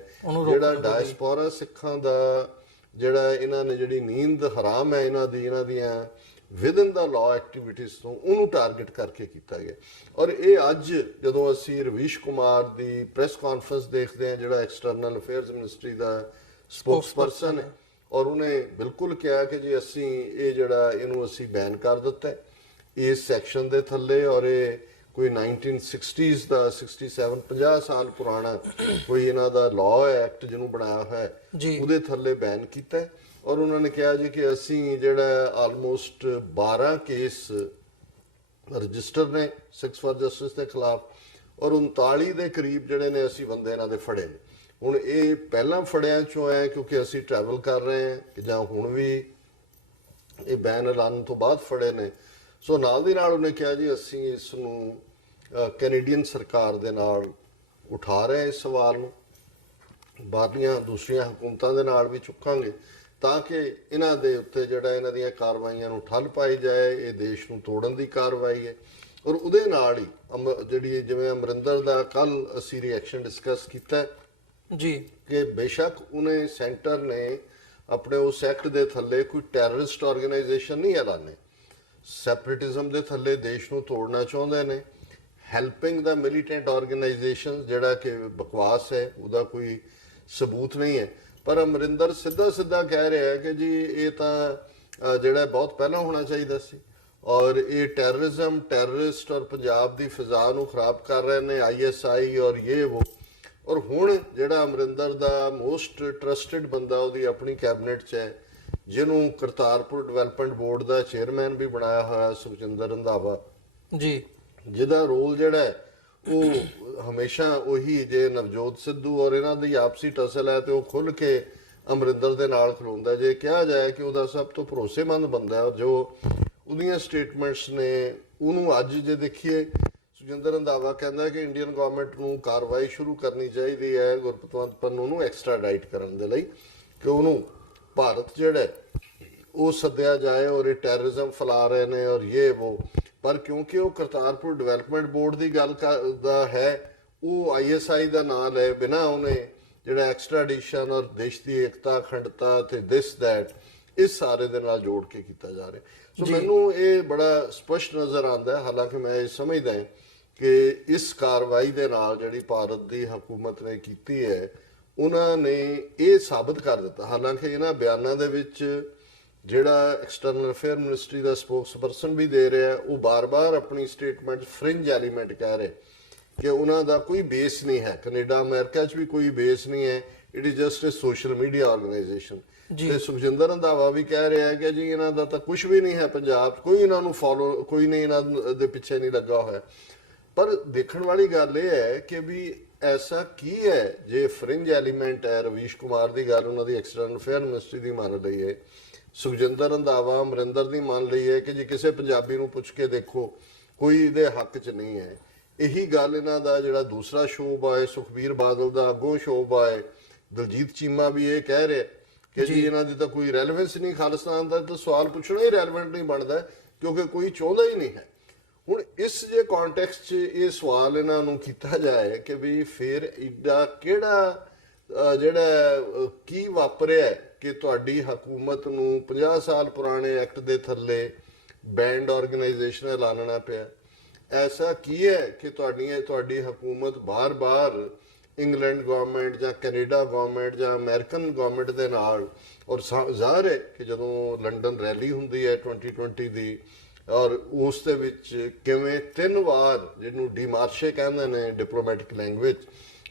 ਜਿਹੜਾ ਡਾਇਸਪੋਰਾ ਸਿੱਖਾਂ ਦਾ ਜਿਹੜਾ ਇਹਨਾਂ ਨੇ ਜਿਹੜੀ ਨੀਂਦ ਹਰਾਮ ਹੈ ਇਹਨਾਂ ਦੀਆਂ ਵਿਦਨ ਦਾ ਲਾਅ ਐਕਟੀਵਿਟੀਜ਼ ਤੋਂ, ਉਹਨੂੰ ਟਾਰਗੇਟ ਕਰਕੇ ਕੀਤਾ ਗਿਆ। ਔਰ ਇਹ ਅੱਜ ਜਦੋਂ ਅਸੀਂ ਰਵੀਸ਼ ਕੁਮਾਰ ਦੀ ਪ੍ਰੈਸ ਕਾਨਫਰੰਸ ਦੇਖਦੇ ਹਾਂ, ਜਿਹੜਾ ਐਕਸਟਰਨਲ ਅਫੇਅਰਸ ਮਿਨਿਸਟਰੀ ਦਾ ਸਪੋਕਸਪਰਸਨ ਹੈ, ਔਰ ਉਹਨੇ ਬਿਲਕੁਲ ਕਿਹਾ ਕਿ ਜੀ ਅਸੀਂ ਇਹ ਜਿਹੜਾ ਇਹਨੂੰ ਅਸੀਂ ਬੈਨ ਕਰ ਦਿੱਤਾ ਇਸ ਸੈਕਸ਼ਨ ਦੇ ਥੱਲੇ, ਔਰ ਇਹ ਕੋਈ 1960s ਦਾ 67 50 ਸਾਲ ਪੁਰਾਣਾ ਕੋਈ ਇਹਨਾਂ ਦਾ ਲਾਅ ਐਕਟ ਜਿਹਨੂੰ ਬਣਾਇਆ ਹੋਇਆ ਉਹਦੇ ਥੱਲੇ ਬੈਨ ਕੀਤਾ। ਔਰ ਉਹਨਾਂ ਨੇ ਕਿਹਾ ਜੀ ਕਿ ਅਸੀਂ ਜਿਹੜਾ ਆਲਮੋਸਟ 12 ਕੇਸ ਰਜਿਸਟਰ ਨੇ ਸਿੱਖਸ ਫਾਰ ਜਸਟਿਸ ਦੇ ਖਿਲਾਫ, ਔਰ 39 ਦੇ ਕਰੀਬ ਜਿਹੜੇ ਨੇ ਅਸੀਂ ਬੰਦੇ ਇਹਨਾਂ ਦੇ ਫੜੇ ਨੇ। ਹੁਣ ਇਹ ਪਹਿਲਾਂ ਫੜਿਆਂ ਚੋਂ ਹੈ ਕਿਉਂਕਿ ਅਸੀਂ ਟਰੈਵਲ ਕਰ ਰਹੇ ਹਾਂ ਕਿ ਜਾਂ ਹੁਣ ਵੀ ਇਹ ਬੈਨ ਐਲਾਨ ਤੋਂ ਬਾਅਦ ਫੜੇ ਨੇ। ਸੋ ਨਾਲ ਦੀ ਨਾਲ ਉਹਨੇ ਕਿਹਾ ਜੀ ਅਸੀਂ ਇਸ ਨੂੰ ਕੈਨੇਡੀਅਨ ਸਰਕਾਰ ਦੇ ਨਾਲ ਉਠਾ ਰਹੇ ਇਸ ਸਵਾਲ ਨੂੰ, ਬਾਹਰਲੀਆਂ ਦੂਸਰੀਆਂ ਹਕੂਮਤਾਂ ਦੇ ਨਾਲ ਵੀ ਚੁੱਕਾਂਗੇ ਤਾਂ ਕਿ ਇਹਨਾਂ ਦੇ ਉੱਤੇ ਜਿਹੜਾ ਇਹਨਾਂ ਦੀਆਂ ਕਾਰਵਾਈਆਂ ਨੂੰ ਠੱਲ ਪਾਈ ਜਾਏ। ਇਹ ਦੇਸ਼ ਨੂੰ ਤੋੜਨ ਦੀ ਕਾਰਵਾਈ ਹੈ। ਔਰ ਉਹਦੇ ਨਾਲ ਹੀ ਜਿਹੜੀ ਜਿਵੇਂ ਅਮਰਿੰਦਰ ਦਾ ਕੱਲ ਅਸੀਂ ਰਿਐਕਸ਼ਨ ਡਿਸਕਸ ਕੀਤਾ ਜੀ ਕਿ ਬੇਸ਼ੱਕ ਉਹਨੇ ਸੈਂਟਰ ਨੇ ਆਪਣੇ ਉਸ ਐਕਟ ਦੇ ਥੱਲੇ ਕੋਈ ਟੈਰਰਿਸਟ ਆਰਗੇਨਾਈਜੇਸ਼ਨ ਨਹੀਂ ਐਲਾਨੇ, ਸੈਪਰੇਟਿਜ਼ਮ ਦੇ ਥੱਲੇ ਦੇਸ਼ ਨੂੰ ਤੋੜਨਾ ਚਾਹੁੰਦੇ ਨੇ, ਹੈਲਪਿੰਗ ਦਾ ਮਿਲੀਟੈਂਟ ਆਰਗੇਨਾਈਜੇਸ਼ਨ ਜਿਹੜਾ ਕਿ ਬਕਵਾਸ ਹੈ, ਉਹਦਾ ਕੋਈ ਸਬੂਤ ਨਹੀਂ ਹੈ। ਪਰ ਅਮਰਿੰਦਰ ਸਿੱਧਾ ਕਹਿ ਰਿਹਾ ਹੈ ਕਿ ਜੀ ਇਹ ਤਾਂ ਜਿਹੜਾ ਬਹੁਤ ਪਹਿਲਾਂ ਹੋਣਾ ਚਾਹੀਦਾ ਸੀ, ਔਰ ਇਹ ਟੈਰਰਿਜ਼ਮ, ਟੈਰਰਿਸਟ ਔਰ ਪੰਜਾਬ ਦੀ ਫਿਜ਼ਾ ਨੂੰ ਖਰਾਬ ਕਰ ਰਹੇ ਨੇ, ISI ਔਰ ਇਹ ਉਹ। ਔਰ ਹੁਣ ਜਿਹੜਾ ਅਮਰਿੰਦਰ ਦਾ ਮੋਸਟ ਟਰਸਟਡ ਬੰਦਾ ਉਹਦੀ ਆਪਣੀ ਕੈਬਨਿਟ 'ਚ ਹੈ, ਜਿਹਨੂੰ ਕਰਤਾਰਪੁਰ ਡਿਵੈਲਪਮੈਂਟ ਬੋਰਡ ਦਾ ਚੇਅਰਮੈਨ ਵੀ ਬਣਾਇਆ ਹੋਇਆ ਸੁਖਜਿੰਦਰ ਰੰਧਾਵਾ ਜੀ, ਜਿਹਦਾ ਰੋਲ ਜਿਹੜਾ ਉਹ ਹਮੇਸ਼ਾ ਉਹੀ ਜੇ ਨਵਜੋਤ ਸਿੱਧੂ ਔਰ ਇਹਨਾਂ ਦੀ ਆਪਸੀ ਟਸਲ ਹੈ ਤੇ ਉਹ ਖੁੱਲ ਕੇ ਅਮਰਿੰਦਰ ਦੇ ਨਾਲ ਖਲੋਂਦਾ। ਜੇ ਕਿਹਾ ਜਾਏ ਕਿ ਉਹਦਾ ਸਭ ਤੋਂ ਭਰੋਸੇਮੰਦ ਬੰਦਾ ਹੈ, ਜੋ ਉਹਦੀਆਂ ਸਟੇਟਮੈਂਟਸ ਨੇ ਉਹਨੂੰ ਅੱਜ ਜੇ ਦੇਖੀਏ, ਸੁਖਜਿੰਦਰ ਰੰਧਾਵਾ ਕਹਿੰਦਾ ਕਿ ਇੰਡੀਅਨ ਗਵਰਨਮੈਂਟ ਨੂੰ ਕਾਰਵਾਈ ਸ਼ੁਰੂ ਕਰਨੀ ਚਾਹੀਦੀ ਹੈ ਗੁਰਪਤਵੰਤ ਪੰਨੂ ਨੂੰ ਐਕਸਟ੍ਰਾਡਾਈਟ ਕਰਨ ਦੇ ਲਈ, ਕਿ ਉਹਨੂੰ ਭਾਰਤ ਜਿਹੜਾ ਉਹ ਸੱਦਿਆ ਜਾਏ ਔਰ ਇਹ ਟੈਰਰਿਜ਼ਮ ਫੈਲਾ ਰਹੇ ਨੇ ਔਰ ਇਹ ਉਹ। ਪਰ ਕਿਉਂਕਿ ਉਹ ਕਰਤਾਰਪੁਰ ਡਿਵੈਲਪਮੈਂਟ ਬੋਰਡ ਦੀ ਗੱਲ ਕਰਦਾ ਹੈ, ਉਹ ISI ਦਾ ਨਾਂ ਲਏ ਬਿਨਾਂ ਉਹਨੇ ਜਿਹੜਾ ਐਕਸਟ੍ਰਾਡੀਸ਼ਨ ਔਰ ਦੇਸ਼ ਦੀ ਏਕਤਾ, ਅਖੰਡਤਾ ਤੇ ਦਿਸ ਦੈਟ ਇਸ ਸਾਰੇ ਦੇ ਨਾਲ ਜੋੜ ਕੇ ਕੀਤਾ ਜਾ ਰਿਹਾ। ਸੋ ਮੈਨੂੰ ਇਹ ਬੜਾ ਸਪਸ਼ਟ ਨਜ਼ਰ ਆਉਂਦਾ ਹੈ। ਹਾਲਾਂਕਿ ਮੈਂ ਇਹ ਸਮਝਦਾ ਹਾਂ ਕਿ ਇਸ ਕਾਰਵਾਈ ਦੇ ਨਾਲ ਜਿਹੜੀ ਭਾਰਤ ਦੀ ਹਕੂਮਤ ਨੇ ਕੀਤੀ ਹੈ, ਉਹਨਾਂ ਨੇ ਇਹ ਸਾਬਤ ਕਰ ਦਿੱਤਾ। ਹਾਲਾਂਕਿ ਇਹਨਾਂ ਬਿਆਨਾਂ ਦੇ ਵਿੱਚ ਜਿਹੜਾ ਐਕਸਟਰਨਲ ਅਫੇਅਰ ਮਿਨਿਸਟਰੀ ਦਾ ਸਪੋਕਸਪਰਸਨ ਵੀ ਦੇ ਰਿਹਾ, ਉਹ ਬਾਰ-ਬਾਰ ਆਪਣੀ ਸਟੇਟਮੈਂਟ ਫ੍ਰਿੰਜ ਐਲੀਮੈਂਟ ਕਹਿ ਰਹੇ ਕਿ ਉਹਨਾਂ ਦਾ ਕੋਈ ਬੇਸ ਨਹੀਂ ਹੈ, ਕੈਨੇਡਾ ਅਮਰੀਕਾ 'ਚ ਵੀ ਕੋਈ ਬੇਸ ਨਹੀਂ ਹੈ, it is just a social media organisation. ਤੇ ਸੁਖਜਿੰਦਰ ਰੰਧਾਵਾ ਵੀ ਕਹਿ ਰਿਹਾ ਹੈ ਕਿ ਜੀ ਇਹਨਾਂ ਦਾ ਤਾਂ ਕੁਝ ਵੀ ਨਹੀਂ ਹੈ ਪੰਜਾਬ 'ਚ, ਕੋਈ ਇਹਨਾਂ ਨੂੰ ਫੋਲੋ, ਕੋਈ ਨਹੀਂ ਇਹਨਾਂ ਦੇ ਪਿੱਛੇ ਨਹੀਂ ਲੱਗਾ ਹੋਇਆ। ਪਰ ਦੇਖਣ ਵਾਲੀ ਗੱਲ ਇਹ ਹੈ ਕਿ ਵੀ ਐਸਾ ਕੀ ਹੈ ਜੇ ਫ੍ਰਿੰਜ ਐਲੀਮੈਂਟ ਹੈ। ਰਵੀਸ਼ ਕੁਮਾਰ ਦੀ ਗੱਲ ਉਹਨਾਂ ਦੀ ਐਕਸਟਰਨਲ ਅਫੇਅਰ ਮਿਨਿਸਟਰੀ ਦੀ ਮੰਨ ਲਈ ਹੈ, ਸੁਖਜਿੰਦਰ ਰੰਧਾਵਾ ਅਮਰਿੰਦਰ ਦੀ ਮੰਨ ਲਈ ਹੈ ਕਿ ਜੇ ਕਿਸੇ ਪੰਜਾਬੀ ਨੂੰ ਪੁੱਛ ਕੇ ਦੇਖੋ ਕੋਈ ਇਹਦੇ ਹੱਕ 'ਚ ਨਹੀਂ ਹੈ। ਇਹੀ ਗੱਲ ਇਹਨਾਂ ਦਾ ਜਿਹੜਾ ਦੂਸਰਾ ਸ਼ੋਅ ਹੈ ਸੁਖਬੀਰ ਬਾਦਲ ਦਾ ਅੱਗੋਂ ਸ਼ੋਅ ਹੈ, ਦਲਜੀਤ ਚੀਮਾ ਵੀ ਇਹ ਕਹਿ ਰਿਹਾ ਕਿ ਜੀ ਇਹਨਾਂ ਦੀ ਤਾਂ ਕੋਈ ਰੈਲੇਵੈਂਸ ਨਹੀਂ, ਖਾਲਿਸਤਾਨ ਦਾ ਤਾਂ ਸਵਾਲ ਪੁੱਛਣਾ ਹੀ ਰੈਲੇਵੈਂਟ ਨਹੀਂ ਬਣਦਾ ਕਿਉਂਕਿ ਕੋਈ ਚਾਹੁੰਦਾ ਹੀ ਨਹੀਂ ਹੈ। ਹੁਣ ਇਸ ਜੇ ਕੰਟੈਕਸਟ 'ਚ ਇਹ ਸਵਾਲ ਇਹਨਾਂ ਨੂੰ ਕੀਤਾ ਜਾਏ ਕਿ ਵੀ ਫਿਰ ਇੱਡਾ ਕਿਹੜਾ ਜਿਹੜਾ ਕੀ ਵਾਪਰਿਆ ਕਿ ਤੁਹਾਡੀ ਹਕੂਮਤ ਨੂੰ 50 ਸਾਲ ਪੁਰਾਣੇ ਐਕਟ ਦੇ ਥੱਲੇ ਬੈਂਡ ਆਰਗੇਨਾਈਜੇਸ਼ਨ ਐਲਾਨਣਾ ਪਿਆ। ਐਸਾ ਕੀ ਹੈ ਕਿ ਤੁਹਾਡੀ ਹਕੂਮਤ ਬਾਰ-ਬਾਰ ਇੰਗਲੈਂਡ ਗਵਰਨਮੈਂਟ ਜਾਂ ਕੈਨੇਡਾ ਗਵਰਨਮੈਂਟ ਜਾਂ ਅਮਰੀਕਨ ਗਵਰਨਮੈਂਟ ਦੇ ਨਾਲ, ਔਰ ਜ਼ਾਹਰ ਹੈ ਕਿ ਜਦੋਂ ਲੰਡਨ ਰੈਲੀ ਹੁੰਦੀ ਹੈ 2020 ਦੀ, ਔਰ ਉਸ ਦੇ ਵਿੱਚ ਕਿਵੇਂ 3 ਵਾਰ, ਜਿਹਨੂੰ ਡੀਮਾਰਸ਼ੇ ਕਹਿੰਦੇ ਨੇ ਡਿਪਲੋਮੈਟਿਕ ਲੈਂਗੁਏਜ,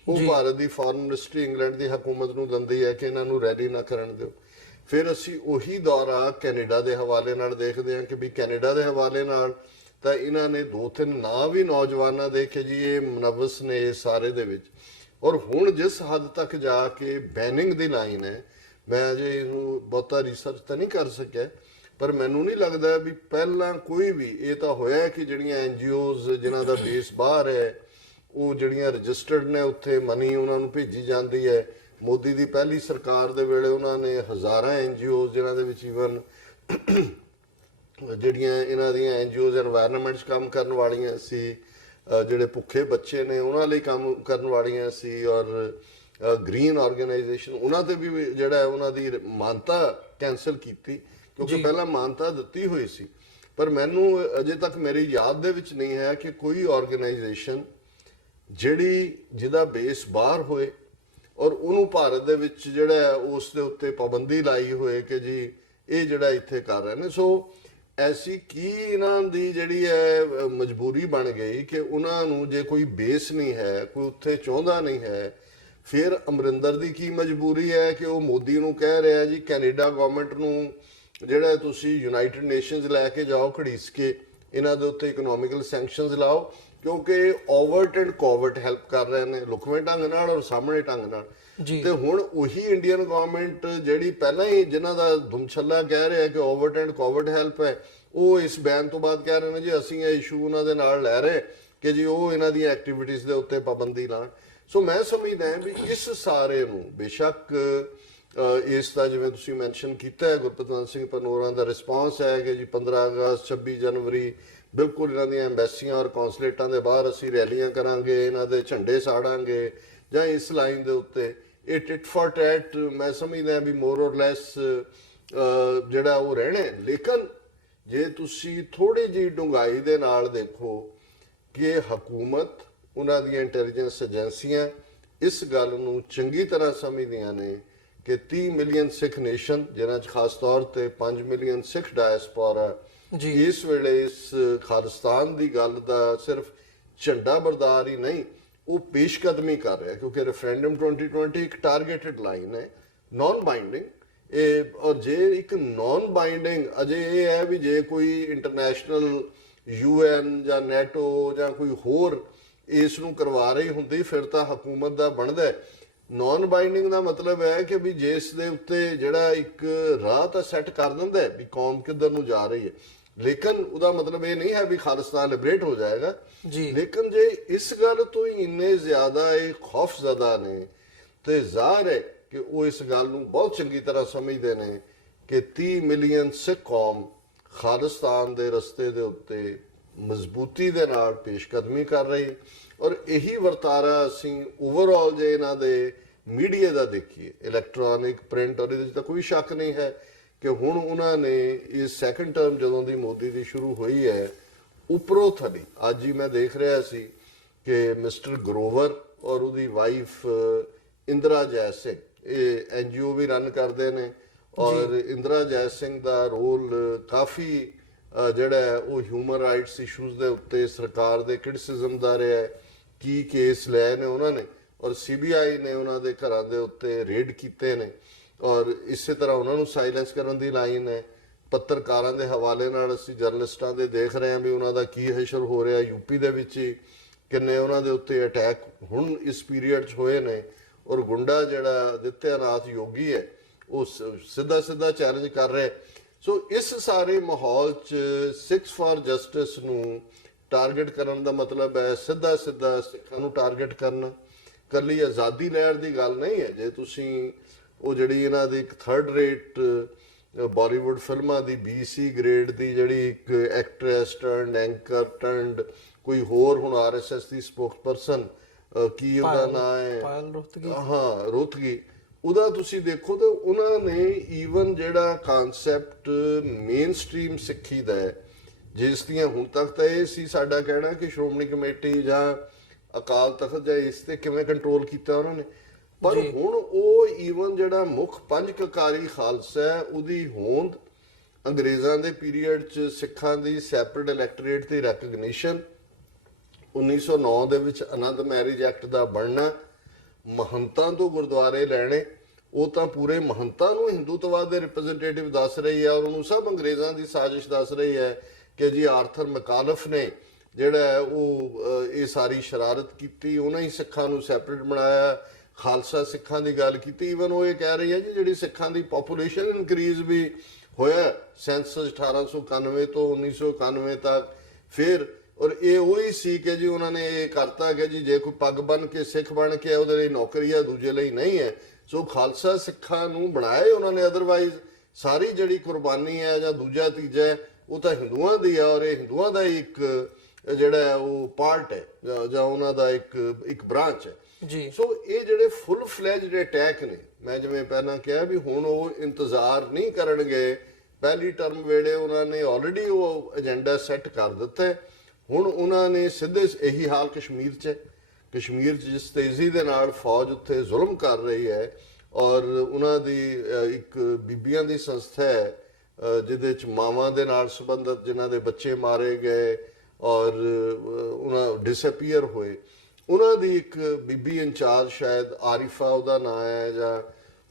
ਉਹ ਭਾਰਤ ਦੀ ਫੋਰਨ ਮਿਨਿਸਟਰੀ ਇੰਗਲੈਂਡ ਦੀ ਹਕੂਮਤ ਨੂੰ ਦਿੰਦੀ ਹੈ ਕਿ ਇਹਨਾਂ ਨੂੰ ਰੈਲੀ ਨਾ ਕਰਨ ਦਿਓ। ਫਿਰ ਅਸੀਂ ਉਹੀ ਦੌਰਾ ਕੈਨੇਡਾ ਦੇ ਹਵਾਲੇ ਨਾਲ ਦੇਖਦੇ ਹਾਂ ਕਿ ਵੀ ਕੈਨੇਡਾ ਦੇ ਹਵਾਲੇ ਨਾਲ ਤਾਂ ਇਹਨਾਂ ਨੇ 2-3 ਨਾਂ ਵੀ ਨੌਜਵਾਨਾਂ ਦੇ ਕਿ ਜੀ ਇਹ ਮੁਨੱਵਸ ਨੇ ਇਸ ਸਾਰੇ ਦੇ ਵਿੱਚ। ਔਰ ਹੁਣ ਜਿਸ ਹੱਦ ਤੱਕ ਜਾ ਕੇ ਬੈਨਿੰਗ ਦੀ ਲਾਈਨ ਹੈ, ਮੈਂ ਅਜੇ ਇਹਨੂੰ ਬਹੁਤਾ ਰਿਸਰਚ ਤਾਂ ਨਹੀਂ ਕਰ ਸਕਿਆ, ਪਰ ਮੈਨੂੰ ਨਹੀਂ ਲੱਗਦਾ ਵੀ ਪਹਿਲਾਂ ਕੋਈ ਵੀ, ਇਹ ਤਾਂ ਹੋਇਆ ਕਿ ਜਿਹੜੀਆਂ NGOs ਜਿਨ੍ਹਾਂ ਦਾ ਬੇਸ ਬਾਹਰ ਹੈ, ਉਹ ਜਿਹੜੀਆਂ ਰਜਿਸਟਰਡ ਨੇ ਉੱਥੇ ਮਨੀ ਉਹਨਾਂ ਨੂੰ ਭੇਜੀ ਜਾਂਦੀ ਹੈ। ਮੋਦੀ ਦੀ ਪਹਿਲੀ ਸਰਕਾਰ ਦੇ ਵੇਲੇ ਉਹਨਾਂ ਨੇ ਹਜ਼ਾਰਾਂ NGOs, ਜਿਨ੍ਹਾਂ ਦੇ ਵਿੱਚ ਈਵਨ ਜਿਹੜੀਆਂ ਇਹਨਾਂ ਦੀਆਂ NGOs এনवायरमेंट 'ਚ ਕੰਮ ਕਰਨ ਵਾਲੀਆਂ ਸੀ, ਜਿਹੜੇ ਭੁੱਖੇ ਬੱਚੇ ਨੇ ਉਹਨਾਂ ਲਈ ਕੰਮ ਕਰਨ ਵਾਲੀਆਂ ਸੀ, ਔਰ ਗ੍ਰੀਨ ਆਰਗੇਨਾਈਜੇਸ਼ਨ, ਉਹਨਾਂ ਤੇ ਵੀ ਜਿਹੜਾ ਉਹਨਾਂ ਦੀ ਮਾਨਤਾ ਕੈਂਸਲ ਕੀਤੀ ਕਿਉਂਕਿ ਪਹਿਲਾਂ ਮਾਨਤਾ ਦਿੱਤੀ ਹੋਈ ਸੀ। ਪਰ ਮੈਨੂੰ ਅਜੇ ਤੱਕ ਮੇਰੀ ਯਾਦ ਦੇ ਵਿੱਚ ਨਹੀਂ ਹੈ ਕਿ ਕੋਈ ਆਰਗੇਨਾਈਜੇਸ਼ਨ ਜਿਹਦਾ ਬੇਸ ਬਾਹਰ ਹੋਏ ਔਰ ਉਹਨੂੰ ਭਾਰਤ ਦੇ ਵਿੱਚ ਜਿਹੜਾ ਉਸ ਦੇ ਉੱਤੇ ਪਾਬੰਦੀ ਲਾਈ ਹੋਏ ਕਿ ਜੀ ਇਹ ਜਿਹੜਾ ਇੱਥੇ ਕਰ ਰਹੇ ਨੇ। ਸੋ ਐਸੀ ਕੀ ਇਹਨਾਂ ਦੀ ਜਿਹੜੀ ਹੈ ਮਜਬੂਰੀ ਬਣ ਗਈ ਕਿ ਉਹਨਾਂ ਨੂੰ ਜੇ ਕੋਈ ਬੇਸ ਨਹੀਂ ਹੈ, ਕੋਈ ਉੱਥੇ ਚਾਹੁੰਦਾ ਨਹੀਂ ਹੈ, ਫਿਰ ਅਮਰਿੰਦਰ ਦੀ ਕੀ ਮਜਬੂਰੀ ਹੈ ਕਿ ਉਹ ਮੋਦੀ ਨੂੰ ਕਹਿ ਰਿਹਾ ਜੀ ਕੈਨੇਡਾ ਗਵਰਨਮੈਂਟ ਨੂੰ ਜਿਹੜਾ ਤੁਸੀਂ ਯੂਨਾਈਟਿਡ ਨੇਸ਼ਨਸ ਲੈ ਕੇ ਜਾਓ ਘੜੀਸ ਕੇ, ਇਹਨਾਂ ਦੇ ਉੱਤੇ ਇਕਨੋਮਿਕਲ ਸੈਂਕਸ਼ਨਸ ਲਾਓ, ਕਿਉਂਕਿ ਓਵਰਟ ਐਂਡ ਕੋਵਰਟ ਹੈਲਪ ਕਰ ਰਹੇ ਨੇ ਲੁਕਵੇਂ ਢੰਗ ਨਾਲ ਔਰ ਸਾਹਮਣੇ ਢੰਗ ਨਾਲ। ਤੇ ਹੁਣ ਉਹੀ ਇੰਡੀਅਨ ਗਵਰਨਮੈਂਟ ਜਿਹੜੀ ਪਹਿਲਾਂ ਹੀ ਜਿਨ੍ਹਾਂ ਦਾ ਧੁਮਛੱਲਾ ਕਹਿ ਰਿਹਾ ਕਿ ਓਵਰਟ ਐਂਡ ਕੋਵਰਟ ਹੈਲਪ ਹੈ, ਉਹ ਇਸ ਬੈਨ ਤੋਂ ਬਾਅਦ ਕਹਿ ਰਹੇ ਨੇ ਜੀ ਅਸੀਂ ਇਹ ਇਸ਼ੂ ਉਹਨਾਂ ਦੇ ਨਾਲ ਲੈ ਰਹੇ ਕਿ ਜੀ ਉਹ ਇਹਨਾਂ ਦੀਆਂ ਐਕਟੀਵਿਟੀਜ਼ ਦੇ ਉੱਤੇ ਪਾਬੰਦੀ ਲਾਣ। ਸੋ ਮੈਂ ਸਮਝਦਾ ਵੀ ਇਸ ਸਾਰੇ ਨੂੰ ਬੇਸ਼ੱਕ ਇਸ ਦਾ ਜਿਵੇਂ ਤੁਸੀਂ ਮੈਂਸ਼ਨ ਕੀਤਾ ਹੈ ਗੁਰਪਤਵੰਤ ਸਿੰਘ ਪੰਨੋਰਾਂ ਦਾ ਰਿਸਪਾਂਸ ਹੈ ਕਿ ਜੀ 15 ਅਗਸਤ 26 ਜਨਵਰੀ ਬਿਲਕੁਲ ਇਹਨਾਂ ਦੀਆਂ ਐਮਬੈਸੀਆਂ ਔਰ ਕੌਂਸਲੇਟਾਂ ਦੇ ਬਾਹਰ ਅਸੀਂ ਰੈਲੀਆਂ ਕਰਾਂਗੇ, ਇਹਨਾਂ ਦੇ ਝੰਡੇ ਸਾੜਾਂਗੇ ਜਾਂ ਇਸ ਲਾਈਨ ਦੇ ਉੱਤੇ। ਇਹ ਟਿਟ ਫॉर ਟੈਟ ਮੈਂ ਸਮਝਦਾ ਵੀ ਮੋਰ ਔਰ ਲੈਸ ਜਿਹੜਾ ਉਹ ਰਹਿਣਾ। ਲੇਕਿਨ ਜੇ ਤੁਸੀਂ ਥੋੜੀ ਜਿਹੀ ਡੂੰਘਾਈ ਦੇ ਨਾਲ ਦੇਖੋ ਕਿ ਹਕੂਮਤ, ਉਹਨਾਂ ਦੀਆਂ ਇੰਟੈਲੀਜੈਂਸ ਏਜੰਸੀਆਂ ਇਸ ਗੱਲ ਨੂੰ ਚੰਗੀ ਤਰ੍ਹਾਂ ਸਮਝਦੀਆਂ ਨੇ ਕਿ 30 ਮਿਲੀਅਨ ਸਿੱਖ ਨੇਸ਼ਨ, ਜਿਨ੍ਹਾਂ 'ਚ ਖਾਸ ਤੌਰ ਤੇ 5 ਮਿਲੀਅਨ ਸਿੱਖ ਡਾਇਸਪੋਰਾ ਇਸ ਵੇਲੇ ਇਸ ਖਾਲਿਸਤਾਨ ਦੀ ਗੱਲ ਦਾ ਸਿਰਫ ਝੰਡਾ ਬਰਦਾਰ ਹੀ ਨਹੀਂ, ਉਹ ਪੇਸ਼ਕਦਮੀ ਕਰ ਰਿਹਾ ਕਿਉਂਕਿ ਰੈਫਰੈਂਡਮ 2020 ਇੱਕ ਟਾਰਗੇਟਡ ਲਾਈਨ ਹੈ, ਨਾਨ ਬਾਈਂਡਿੰਗ। ਔਰ ਜੇ ਇੱਕ ਨਾਨ ਬਾਈਂਡਿੰਗ ਅਜੇ ਇਹ ਹੈ ਵੀ ਜੇ ਕੋਈ ਇੰਟਰਨੈਸ਼ਨਲ UN ਜਾਂ NATO ਜਾਂ ਕੋਈ ਹੋਰ ਇਸ ਨੂੰ ਕਰਵਾ ਰਹੀ ਹੁੰਦੀ ਫਿਰ ਤਾਂ ਹਕੂਮਤ ਦਾ ਬਣਦਾ ਹੈ। ਨਾਨ ਬਾਈਂਡਿੰਗ ਦਾ ਮਤਲਬ ਹੈ ਕਿ ਵੀ ਜਿਸ ਦੇ ਉੱਤੇ ਜਿਹੜਾ ਇੱਕ ਰਾਹ ਤਾਂ ਸੈੱਟ ਕਰ ਦਿੰਦਾ ਵੀ ਕੌਮ ਕਿੱਧਰ ਨੂੰ ਜਾ ਰਹੀ ਹੈ, ਲੇਕਿਨ ਉਹਦਾ ਮਤਲਬ ਇਹ ਨਹੀਂ ਹੈ ਵੀ ਖਾਲਿਸਤਾਨ ਲਿਬਰੇਟ ਹੋ ਜਾਏਗਾ ਜੀ। ਲੇਕਿਨ ਜੇ ਇਸ ਗੱਲ ਤੋਂ ਹੀ ਇੰਨੇ ਜ਼ਿਆਦਾ ਇਹ ਖੌਫਜ਼ਦਾ ਨੇ ਤੇ ਜ਼ਾਹਰ ਹੈ ਕਿ ਉਹ ਇਸ ਗੱਲ ਨੂੰ ਬਹੁਤ ਚੰਗੀ ਤਰ੍ਹਾਂ ਸਮਝਦੇ ਨੇ ਕਿ 30 ਮਿਲੀਅਨ ਸਿੱਖ ਕੌਮ ਖਾਲਿਸਤਾਨ ਦੇ ਰਸਤੇ ਦੇ ਉੱਤੇ ਮਜ਼ਬੂਤੀ ਦੇ ਨਾਲ ਪੇਸ਼ਕਦਮੀ ਕਰ ਰਹੀ। ਔਰ ਇਹੀ ਵਰਤਾਰਾ ਅਸੀਂ ਓਵਰਆਲ ਜੇ ਇਹਨਾਂ ਦੇ ਮੀਡੀਆ ਦਾ ਦੇਖੀਏ, ਇਲੈਕਟ੍ਰੋਨਿਕ, ਪ੍ਰਿੰਟ, ਔਰ ਇਹਦੇ 'ਚ ਤਾਂ ਕੋਈ ਸ਼ੱਕ ਨਹੀਂ ਹੈ ਕਿ ਹੁਣ ਉਹਨਾਂ ਨੇ ਇਸ ਸੈਕੰਡ ਟਰਮ ਜਦੋਂ ਦੀ ਮੋਦੀ ਦੀ ਸ਼ੁਰੂ ਹੋਈ ਹੈ, ਉੱਪਰੋਂ ਥੱਲੇ ਅੱਜ ਹੀ ਮੈਂ ਦੇਖ ਰਿਹਾ ਸੀ ਕਿ ਮਿਸਟਰ ਗਰੋਵਰ ਔਰ ਉਹਦੀ ਵਾਈਫ ਇੰਦਰਾ ਜੈ ਸਿੰਘ ਇਹ NGO ਵੀ ਰਨ ਕਰਦੇ ਨੇ, ਔਰ ਇੰਦਰਾ ਜੈ ਸਿੰਘ ਦਾ ਰੋਲ ਕਾਫੀ ਜਿਹੜਾ ਉਹ ਹਿਊਮਨ ਰਾਈਟਸ ਇਸ਼ੂਜ਼ ਦੇ ਉੱਤੇ ਸਰਕਾਰ ਦੇ ਕ੍ਰਿਟਿਸਿਜ਼ਮ ਦਾ ਰਿਹਾ। ਕੀ ਕੇਸ ਲਏ ਨੇ ਉਹਨਾਂ ਨੇ, ਔਰ CBI ਨੇ ਉਹਨਾਂ ਦੇ ਘਰਾਂ ਦੇ ਉੱਤੇ ਰੇਡ ਕੀਤੇ ਨੇ, ਔਰ ਇਸੇ ਤਰ੍ਹਾਂ ਉਹਨਾਂ ਨੂੰ ਸਾਇਲੈਂਸ ਕਰਨ ਦੀ ਲਾਈਨ ਹੈ। ਪੱਤਰਕਾਰਾਂ ਦੇ ਹਵਾਲੇ ਨਾਲ ਅਸੀਂ ਜਰਨਲਿਸਟਾਂ ਦੇ ਦੇਖ ਰਹੇ ਹਾਂ ਵੀ ਉਹਨਾਂ ਦਾ ਕੀ ਹਸ਼ਰ ਹੋ ਰਿਹਾ। UP ਦੇ ਵਿੱਚ ਹੀ ਕਿੰਨੇ ਉਹਨਾਂ ਦੇ ਉੱਤੇ ਅਟੈਕ ਹੁਣ ਇਸ ਪੀਰੀਅਡ 'ਚ ਹੋਏ ਨੇ, ਔਰ ਗੁੰਡਾ ਜਿਹੜਾ ਆਦਿੱਤਿਆਨਾਥ ਯੋਗੀ ਹੈ ਉਹ ਸਿੱਧਾ ਚੈਲੰਜ ਕਰ ਰਿਹਾ। ਸੋ ਇਸ ਸਾਰੇ ਮਾਹੌਲ 'ਚ ਸਿੱਖਸ ਫਾਰ ਜਸਟਿਸ ਨੂੰ ਟਾਰਗੇਟ ਕਰਨ ਦਾ ਮਤਲਬ ਹੈ ਸਿੱਧਾ ਸਿੱਖਾਂ ਨੂੰ ਟਾਰਗੇਟ ਕਰਨਾ। ਕੱਲੀ ਆਜ਼ਾਦੀ ਲਹਿਰ ਦੀ ਗੱਲ ਨਹੀਂ ਹੈ। ਜੇ ਤੁਸੀਂ ਉਹ ਜਿਹੜੀ ਇਹਨਾਂ ਦੀ ਇੱਕ 3rd ਰੇਟ ਬਾਲੀਵੁੱਡ ਫਿਲਮਾਂ ਦੀ BC ਗ੍ਰੇਡ ਦੀ ਜਿਹੜੀ ਇੱਕ ਐਕਟਰੈਸ ਟਰਨਡ ਐਂਕਰ ਟਰਨਡ ਕੋਈ ਹੋਰ ਹੁਣ RSS ਦੀ ਸਪੋਕਸਪਰਸਨ ਕੀ ਉਹਦਾ ਨਾਮ ਹੈ, ਪਾਇਲ ਰੋਹਤਗੀ, ਹਾਂ ਰੋਹਤਗੀ, ਉਹਦਾ ਤੁਸੀਂ ਦੇਖੋ ਤਾਂ ਉਹਨਾਂ ਨੇ ਈਵਨ ਜਿਹੜਾ ਕਾਨਸੈਪਟ ਮੇਨ ਸਟ੍ਰੀਮ ਸਿੱਖੀ ਦਾ ਹੈ, ਜਿਸ ਦੀਆਂ ਹੁਣ ਤੱਕ ਤਾਂ ਇਹ ਸੀ ਸਾਡਾ ਕਹਿਣਾ ਕਿ ਸ਼੍ਰੋਮਣੀ ਕਮੇਟੀ ਜਾਂ ਅਕਾਲ ਤਖਤ ਜਾਂ ਇਸ ਤੇ ਕਿਵੇਂ ਕੰਟਰੋਲ ਕੀਤਾ ਉਹਨਾਂ ਨੇ। ਪਰ ਹੁਣ ਉਹ ਈਵਨ ਜਿਹੜਾ ਮੁੱਖ ਪੰਜ ਕਕਾਰੀ ਖਾਲਸਾ ਹੈ ਉਹਦੀ ਹੋਂਦ, ਅੰਗਰੇਜ਼ਾਂ ਦੇ ਪੀਰੀਅਡ 'ਚ ਸਿੱਖਾਂ ਦੀ ਸੈਪਰੇਟ ਇਲੈਕਟੋਰੇਟ ਦੀ ਰੈਕਗਨੀਸ਼ਨ, 1909 ਦੇ ਵਿੱਚ ਆਨੰਦ ਮੈਰਿਜ ਐਕਟ ਦਾ ਬਣਨਾ, ਮਹੰਤਾਂ ਤੋਂ ਗੁਰਦੁਆਰੇ ਲੈਣੇ, ਉਹ ਤਾਂ ਪੂਰੇ ਮਹੰਤਾਂ ਨੂੰ ਹਿੰਦੂਤਵਾਦ ਦੇ ਰਿਪਰੈਜ਼ੈਂਟੇਟਿਵ ਦੱਸ ਰਹੀ ਹੈ ਔਰ ਉਹਨੂੰ ਸਭ ਅੰਗਰੇਜ਼ਾਂ ਦੀ ਸਾਜ਼ਿਸ਼ ਦੱਸ ਰਹੀ ਹੈ ਕਿ ਜੀ ਆਰਥਰ ਮਕਾਲਫ ਨੇ ਜਿਹੜਾ ਉਹ ਇਹ ਸਾਰੀ ਸ਼ਰਾਰਤ ਕੀਤੀ, ਉਹਨਾਂ ਹੀ ਸਿੱਖਾਂ ਨੂੰ ਸੈਪਰੇਟ ਬਣਾਇਆ, ਖਾਲਸਾ ਸਿੱਖਾਂ ਦੀ ਗੱਲ ਕੀਤੀ। ਈਵਨ ਉਹ ਇਹ ਕਹਿ ਰਹੀ ਹੈ ਜੀ ਜਿਹੜੀ ਸਿੱਖਾਂ ਦੀ ਪੋਪੂਲੇਸ਼ਨ ਇਨਕਰੀਜ਼ ਵੀ ਹੋਇਆ ਸੈਂਸਸ 1891 ਤੋਂ 1991 ਤੱਕ, ਫਿਰ ਔਰ ਇਹ ਉਹੀ ਸੀ ਕਿ ਜੀ ਉਹਨਾਂ ਨੇ ਇਹ ਕਰਤਾ ਕਿ ਜੀ ਜੇ ਕੋਈ ਪੱਗ ਬੰਨ ਕੇ ਸਿੱਖ ਬਣ ਕੇ ਉਹਦੇ ਲਈ ਨੌਕਰੀ ਹੈ, ਦੂਜੇ ਲਈ ਨਹੀਂ ਹੈ। ਸੋ ਖਾਲਸਾ ਸਿੱਖਾਂ ਨੂੰ ਬਣਾਇਆ ਉਹਨਾਂ ਨੇ, ਅਦਰਵਾਈਜ਼ ਸਾਰੀ ਜਿਹੜੀ ਕੁਰਬਾਨੀ ਹੈ ਜਾਂ ਦੂਜਾ ਤੀਜਾ ਹੈ ਉਹ ਤਾਂ ਹਿੰਦੂਆਂ ਦੀ ਹੈ ਔਰ ਇਹ ਹਿੰਦੂਆਂ ਦਾ ਇੱਕ ਜਿਹੜਾ ਹੈ ਉਹ ਪਾਰਟ ਹੈ ਜਾਂ ਉਹਨਾਂ ਦਾ ਇੱਕ ਬ੍ਰਾਂਚ ਹੈ ਜੀ। ਸੋ ਇਹ ਜਿਹੜੇ ਫੁੱਲ ਫਲੈਜਡ ਅਟੈਕ ਨੇ, ਮੈਂ ਜਿਵੇਂ ਪਹਿਲਾਂ ਕਿਹਾ ਵੀ ਹੁਣ ਉਹ ਇੰਤਜ਼ਾਰ ਨਹੀਂ ਕਰਨਗੇ, ਪਹਿਲੀ ਟਰਮ ਵੇਲੇ ਉਹਨਾਂ ਨੇ ਆਲਰੇਡੀ ਉਹ ਏਜੰਡਾ ਸੈੱਟ ਕਰ ਦਿੱਤਾ ਹੈ। ਹੁਣ ਉਹਨਾਂ ਨੇ ਸਿੱਧੇ ਇਹੀ ਹਾਲ ਕਸ਼ਮੀਰ 'ਚ ਹੈ। ਕਸ਼ਮੀਰ 'ਚ ਜਿਸ ਤੇਜ਼ੀ ਦੇ ਨਾਲ ਫੌਜ ਉੱਥੇ ਜ਼ੁਲਮ ਕਰ ਰਹੀ ਹੈ ਔਰ ਉਹਨਾਂ ਦੀ ਇੱਕ ਬੀਬੀਆਂ ਦੀ ਸੰਸਥਾ ਹੈ ਜਿਹਦੇ 'ਚ ਮਾਵਾਂ ਦੇ ਨਾਲ ਸੰਬੰਧਿਤ ਜਿਨ੍ਹਾਂ ਦੇ ਬੱਚੇ ਮਾਰੇ ਗਏ ਔਰ ਉਹਨਾਂ ਡਿਸਅਪੀਅਰ ਹੋਏ, ਉਹਨਾਂ ਦੀ ਇੱਕ ਬੀਬੀ ਇੰਚਾਰਜ ਸ਼ਾਇਦ ਆਰਿਫਾ ਉਹਦਾ ਨਾਂ ਹੈ, ਜਾਂ